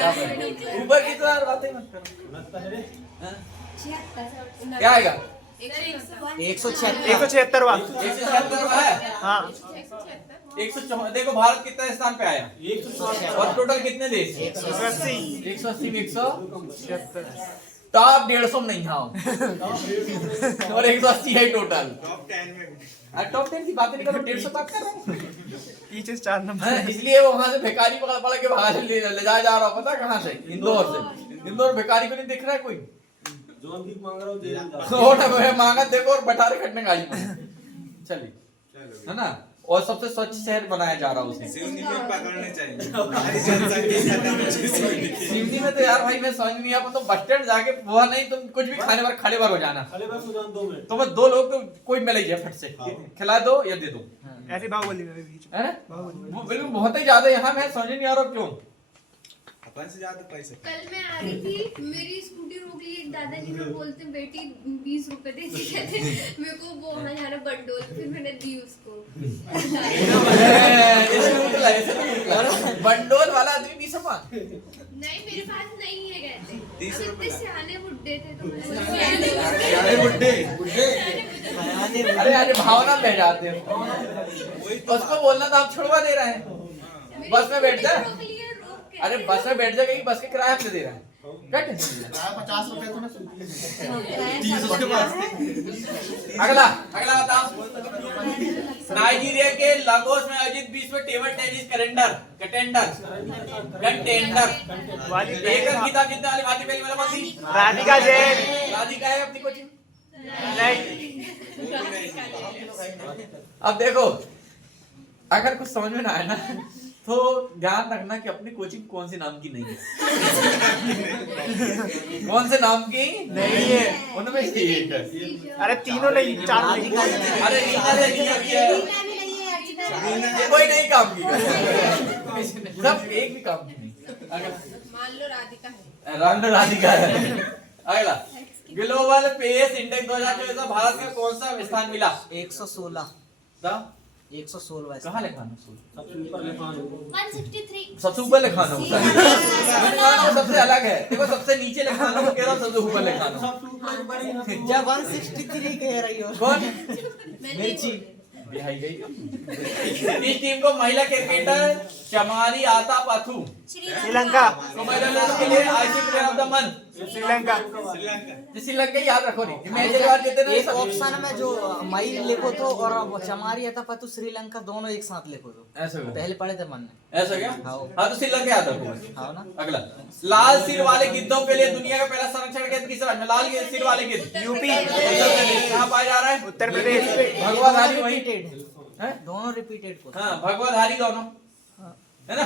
ऊपर की तो बातें मत करो। क्या आएगा? 176वां 176वां है। हाँ 114। देखो भारत कितने स्थान पे आया? 114। और टोटल कितने देश? 180 में 176। टॉप 150 में नहीं हाँ और 180 है टोटल। टॉप 10 की बातें नहीं करो, 150 बात कर रहा हूँ। पीछे 4 नंबर। इसलिए वो वहां से भिखारी पकड़ के बाहर ले जाया जा रहा, पता कहाँ से? इंदौर से। इंदौर भिखारी को नहीं दिख रहा है कोई, जो भी मांग रहा हूँ मांगा देखो और बैठा रहे खटने गाड़ी में। चलिए है ना। और सबसे स्वच्छ शहर बनाया जा रहा है उसे। सिवनी में पकड़ने चाहिए। सिवनी में तो यार भाई मैं समझ नहीं आता, तो बस स्टैंड जाके वो नहीं तुम कुछ भी खाने बार खड़े बार हो जाना, तो मैं 2 लोग तो कोई मिल ही फट से खिला दो या दे दो। ऐसे बाहुबली में भी वो बिल्कुल बहुत ही ज्यादा यहाँ मैं समझ नहीं आ रहा क्यों। अपन से ज्यादा पैसे। कल मैं आ रही थी, मेरी स्कूटी रोक ली एक दादाजी, को बोलते बेटी 20 रुपए दे दी, कहते मेरे को वो वहाँ जाना बंडोल, फिर मैंने दी उसको। बंडोल वाला आदमी 20 रुपया नहीं मेरे पास नहीं है, कहते 30 रुपए का। सियाने बुड्ढे थे तो अरे अरे भावना बह जाते हैं। उसको बोलना था आप छुड़वा दे रहे हैं, बस में बैठ जा। अरे बस में बैठ जा, कहीं बस के किराया पे दे रहा है, क्या टेंशन ले रहा है? 50 रुपए तो ना 30 उसके पास। अगला बताओ। नाइजीरिया के लागोस में आयोजित विश्व टेबल टेनिस कंटेंडर एक खिताब जीतने वाली भारतीय पहली महिला कौन थी? राधिका जैन। राधिका है अपनी कोचिंग। नहीं अब देखो अगर कुछ समझ में ना आए ना तो ध्यान रखना कि अपनी कोचिंग कौन से नाम की नहीं है। कौन से नाम की नहीं है उनमें से एक है। अरे तीनों नहीं 4 नहीं। अरे रीना है, ये कोई नहीं काम की, सब एक भी काम की नहीं। मान लो राधिका है। राधिका है। अगला ग्लोबल पेस इंडेक्स 2024 में भारत का कौन सा स्थान मिला? 116 दा 116 कहाँ लिखा है? सबसे ऊपर लिखा है 163 सबसे ऊपर लिखा है सबसे अलग है। देखो सबसे नीचे लिखा है, कह रहा हूं सबसे ऊपर लिखा है। सबसे ऊपर बड़ी है जब 163 कह रही हो कौन? मिर्ची बिहाई गई। इस टीम को महिला क्रिकेटर चमारी आता पाथु श्रीलंका को मेडल के लिए ICC player of the month Sri Lanka Sri Lanka याद रखो नहीं। मैच के बाद कहते एक ना ऑप्शन में जो मई लिखो तो और चमारी आता पतु श्रीलंका दोनों एक साथ लिखो तो ऐसा हो पहले पढ़े थे मन में। ऐसा क्या? हाँ। हाँ तो श्रीलंका याद रखो। हाँ ना। अगला, लाल सिर वाले गिद्धों के लिए दुनिया का पहला संरक्षण केंद्र किस राज्य में? लाल सिर वाले गिद्ध यूपी उत्तर प्रदेश। कहाँ पाया जा रहा है? उत्तर प्रदेश भगवाधारी वही रिपीटेड है। दोनों रिपीटेड को हाँ भगवाधारी दोनों है ना।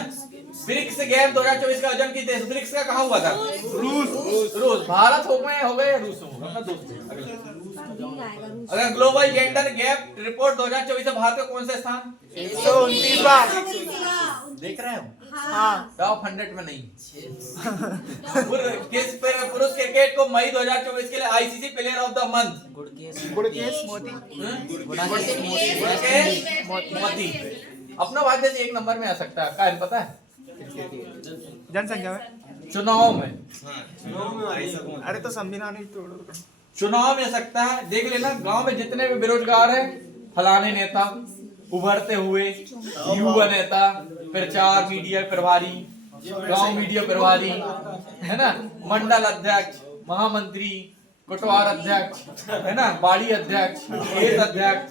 ब्रिक्स गेम 2024 का आयोजन किस देश? ब्रिक्स का कहाँ हुआ था? रूस। भारत हो गए रूस हो गए। अगर ग्लोबल जेंडर गैप रिपोर्ट 2024 में भारत का कौन सा स्थान? 129 देख रहे हो? हाँ टॉप 100 में नहीं। किस पुरुष क्रिकेट को मई 2024 के लिए ICC player of the month? Gudakesh Motie Motie अपना वाद्य से 1 नंबर में आ सकता है। क्या पता है? जनसंख्या में चुनाव में अरे तो संविधान ही तोड़ो चुनाव में सकता है। देख लेना गांव में जितने भी बेरोजगार हैं, फलाने नेता, उभरते हुए युवा नेता, प्रचार मीडिया प्रभारी, गांव मीडिया प्रभारी, है ना, मंडल अध्यक्ष, महामंत्री, कोटवार अध्यक्ष, है ना, बाड़ी अध्यक्ष, खेत अध्यक्ष,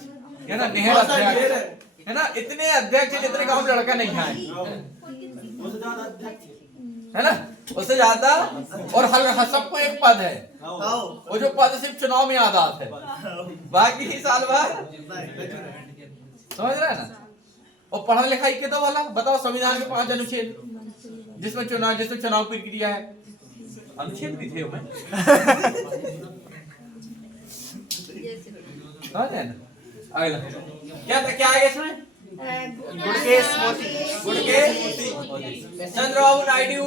है ना, नहर अध्यक्ष, है ना, इतने अध्यक्ष हैं जितने गांव में लड़का नहीं आए, है ना, उससे ज्यादा। और हर सबको एक पद है, वो जो पद सिर्फ चुनाव में याद आता है, बाकी ही साल भर समझ रहे हैं ना। और पढ़ा लिखाई के तो वाला बताओ, संविधान के 5 अनुच्छेद जिसमें चुनाव प्रक्रिया है, अनुच्छेद भी थे उसमें समझ रहे ना। अगला क्या आएगा इसमें? गुड़केश मोती चंद्रबाबू नायडू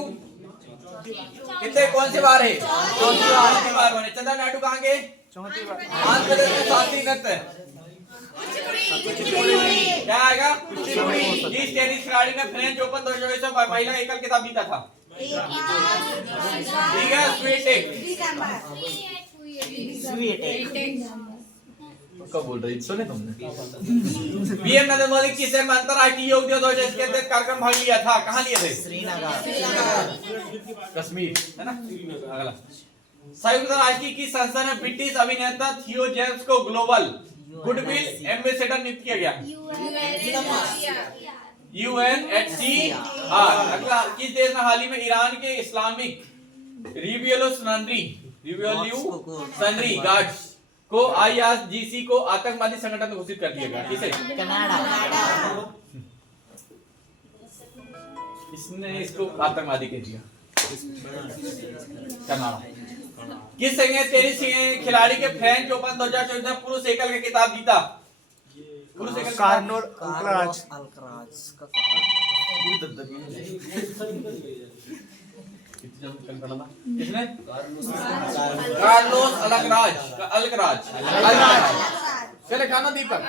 कितने कौन से बार है? चौथी बार बने। चंद्रबाबू नायडू कहाँ के? चौथी बार आंध्र प्रदेश में शास्त्रीय नृत्य क्या आएगा? जिस टेनिस खिलाड़ी ने फ्रेंच ओपन 2024 में महिला एकल खिताब जीता था? ठीक है, कब बोल रही सुने तुमने? पीएम नरेंद्र मोदी किस अंतरराष्ट्रीय योग दिवस 2024 के अंदर कार्यक्रम भाग लिया था? कहाँ लिए थे? कश्मीर, है ना। अगला, संयुक्त राष्ट्र की संस्था ने ब्रिटिश अभिनेता थियो जेम्स को ग्लोबल गुडविल एम्बेसडर नियुक्त किया गया। UNHCR। अगला, किस देश ने हाल ही में ईरान के इस्लामिक रिवॉल्यूशनरी गार्ड्स को IRGC को आतंकवादी संगठन घोषित कर दिया गया? किसे? कनाडा। इसने इसको आतंकवादी कह दिया, कनाडा। किस टेनिस खिलाड़ी के फ्रेंच ओपन 2024 में पुरुष एकल का खिताब जीता? पुरुष एकल कार्लोस अल्कराज किसने? Carlos Alcaraz. चले खाना दीपक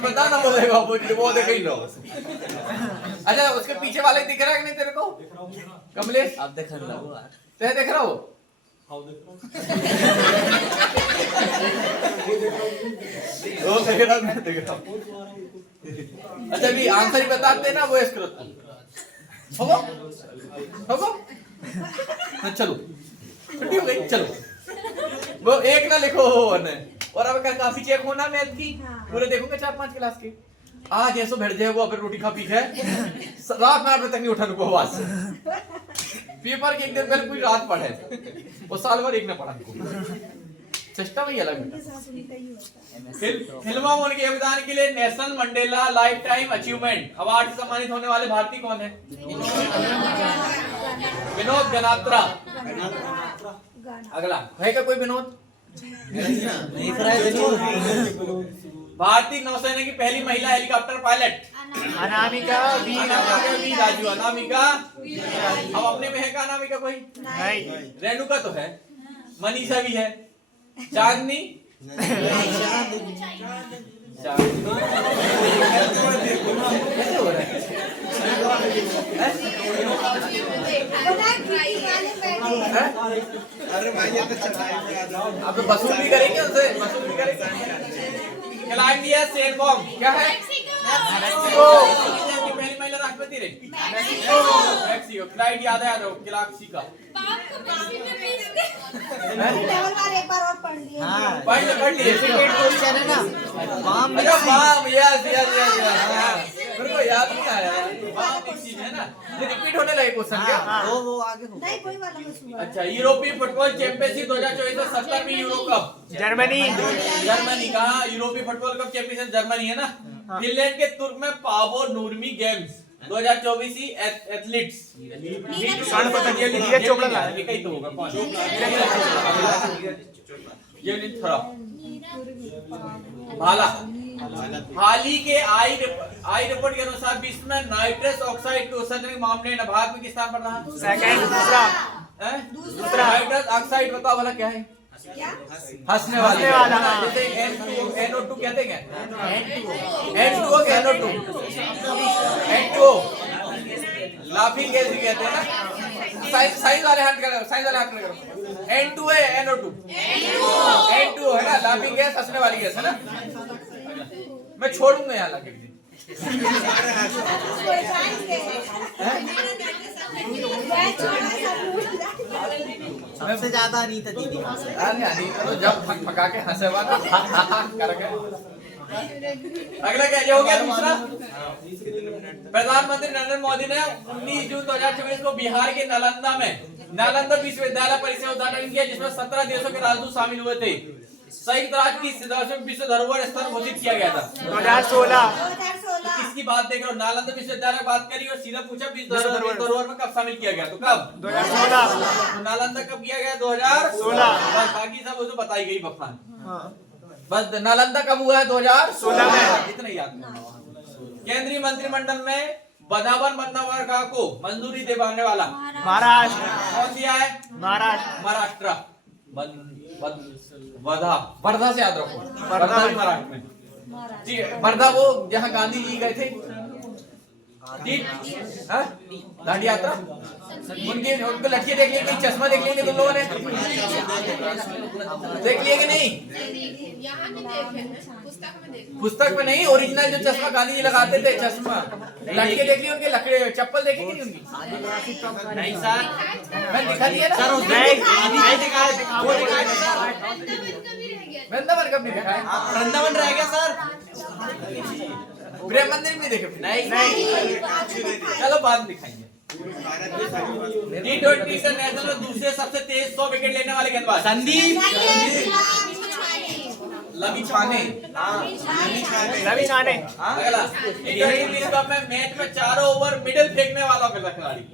बता ना, बोलेगा वो देख ही लो। अच्छा, उसके पीछे वाले दिख रहा है कि नहीं तेरे को? कमलेश अब देख रहा हूँ ते देख रहा हो? वो देख रहा, मैं देख रहा हूँ। अच्छा, भी आंसर ही बताते ना, वो इसको होगो चलो छुट्टी हो गई, चलो वो एक ना लिखो ने। और अब काफी चेक होना मैथ की पूरे देखोगे 4-5 क्लास के। आज ऐसो बैठ जाए वो, फिर रोटी खा पी है रात में 8 बजे तक नहीं उठा को आवाज। पेपर के एक दिन पहले पूरी रात पढ़े, वो साल भर एक ना पढ़ा। सिस्टम ही अलग है। फिल्मों में उनके योगदान के लिए national Mandela life time achievement award से सम्मानित होने वाले भारतीय कौन है? विनोद गनात्रा। अगला है क्या कोई विनोद? नहीं भारतीय नौसेना की पहली महिला हेलीकॉप्टर पायलट अनामिका वी राजू। अनामिका अब अपने में है का अनामिका कोई? नहीं। रेणुका तो है, मनीषा भी है, चांदनी कैसे हो रहा है? अरे भाई ये तो चढ़ाई अब तो वसूल भी करेंगे उनसे, वसूल भी करेंगे। क्लाउडिया शेनबॉम क्या है? मैक्सिको की पहली महिला राष्ट्रपति रही। मैक्सिको क्लाउडिया याद है क्लाक्सी का। लेवल वाले एक बार और पढ़ लिए। हाँ पढ़ लिए डिफिकल्ट क्वेश्चन है ना वाम अच्छा वाम यस यस यस मेरे को याद नहीं आया। वाम एक चीज है ना, ये रिपीट होने लगे क्वेश्चन क्या? वो आगे हो नहीं कोई वाला मत सुनो। अच्छा यूरोपीय फुटबॉल चैंपियनशिप 2024 में 17वीं यूरो कप जर्मनी। जर्मनी कहा? यूरोपीय फुटबॉल कप चैंपियनशिप जर्मनी है ना। फिनलैंड के तुर्क में पावो नूर्मी गेम्स 2024 एथलीट्स स्वर्ण पदक ये नीरज चोपड़ा लाया। ये कहीं तो होगा कौन? ये नहीं थोड़ा भाला। हाल ही के आई रिपोर्ट के अनुसार विश्व में नाइट्रस ऑक्साइड के उत्सर्जन के मामले में भारत में किस स्थान पर रहा? सेकंड। दूसरा। दूसरा। नाइट्रस ऑक्साइड बताओ भला क्या है? क्या? हंसने वाला। हाँ। जैसे NO2 कहते हैं क्या? N2O के NO2 N2O लाफिंग गैस भी कहते हैं ना। साइंस वाले हाथ करो। N2 है NO2 N2O है ना, लाफिंग गैस, हंसने वाली गैस है ना। मैं छोड़ूंगा यहाँ लगे सबसे ज्यादा अनीता दीदी वहाँ से। तो जब फका के हंसे हुआ तो करके। अगला क्या ये हो गया? दूसरा, प्रधानमंत्री नरेंद्र मोदी ने 19 जून 2024 को बिहार के नालंदा विश्वविद्यालय परिसर उद्घाटन किया, जिसमें 17 देशों के राजदूत शामिल हुए थे। संयुक्त राष्ट्र की सदस्य विश्व धरोहर स्थल घोषित किया गया था 2016। किसकी बात देख रहे हो? नालंदा विश्वविद्यालय बात करी और सीधा पूछा विश्व धरोहर में कब शामिल किया गया? तो कब? 2016। नालंदा कब किया गया? 2016। बाकी सब वो तो बताई गई बफान। बस नालंदा कब हुआ है? 2016 में। इतना याद करना। केंद्रीय मंत्रिमंडल में बदावन बंदरगाह को मंजूरी दिलाने वाला महाराष्ट्र। कौन दिया है? महाराष्ट्र। वर्धा से याद रखो, वर्धा भी महाराष्ट्र में। ठीक है, वर्धा वो जहाँ गांधी जी गए थे दांडी यात्रा। उनको लड़के देख लिए, चश्मा देख लेंगे तुम लोगों ने? देख लिए कि नहीं? यहाँ नहीं देखे हैं, पुस्तक में देखे। पुस्तक में नहीं, ओरिजिनल जो चश्मा गांधी जी लगाते थे, चश्मा लड़के देख लिए उनके, लकड़े चप्पल देखे कि नहीं उनकी? नहीं सर, मैं दिखा दिया ना सर। नहीं दिखाया। वृंदावन का भी रह गया। वृंदावन कब नहीं दिखाया? वृंदावन रह गया सर। प्रेम मंदिर में देखे? नहीं। चलो बाद में दिखाएंगे। T20 इंटरनेशनल में दूसरे सबसे तेज 100 विकेट लेने वाले गेंदबाज संदीप लविछाने। रवि खाने। अगला T20 विश्व कप में मैच में चारों ओवर मिडिल फेंकने वाला पहला खिलाड़ी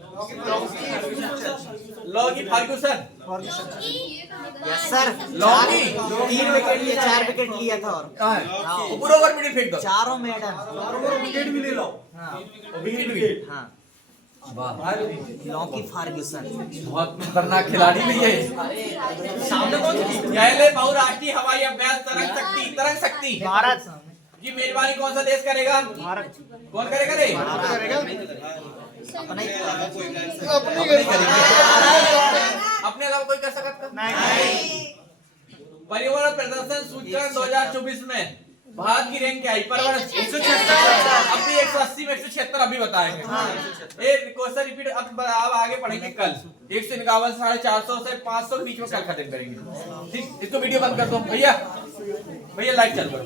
Lockie Ferguson. Yes sir. Lockie 3 wicket लिए, 4 विकेट लिया था और ऊपर ओवर मिडिल फेंक दो। चारों मेडल। विकेट भी ले लो। विकेट हाँ लॉकी फर्ग्यूसन बहुत खतरनाक खिलाड़ी भी है। सामने कौन थी? पहले बहुराष्ट्रीय हवाई अभ्यास तरंग शक्ति भारत की मेजबानी कौन सा देश करेगा? भारत। कौन करेगा रे? अपना ही अपने अलावा कोई कर सकता? नहीं। पर्यावरण प्रदर्शन सूचकांक 2024 में भारत की रैंक क्या है? पर्यावरण 176। अभी 180 में 176 अभी बताएंगे। एक क्वेश्चन रिपीट अब आगे पढ़ेंगे कल। 151 450 से 500 के बीच में कल खत्म करेंगे। ठीक, इसको वीडियो बंद कर दो भैया। लाइट चालू करो।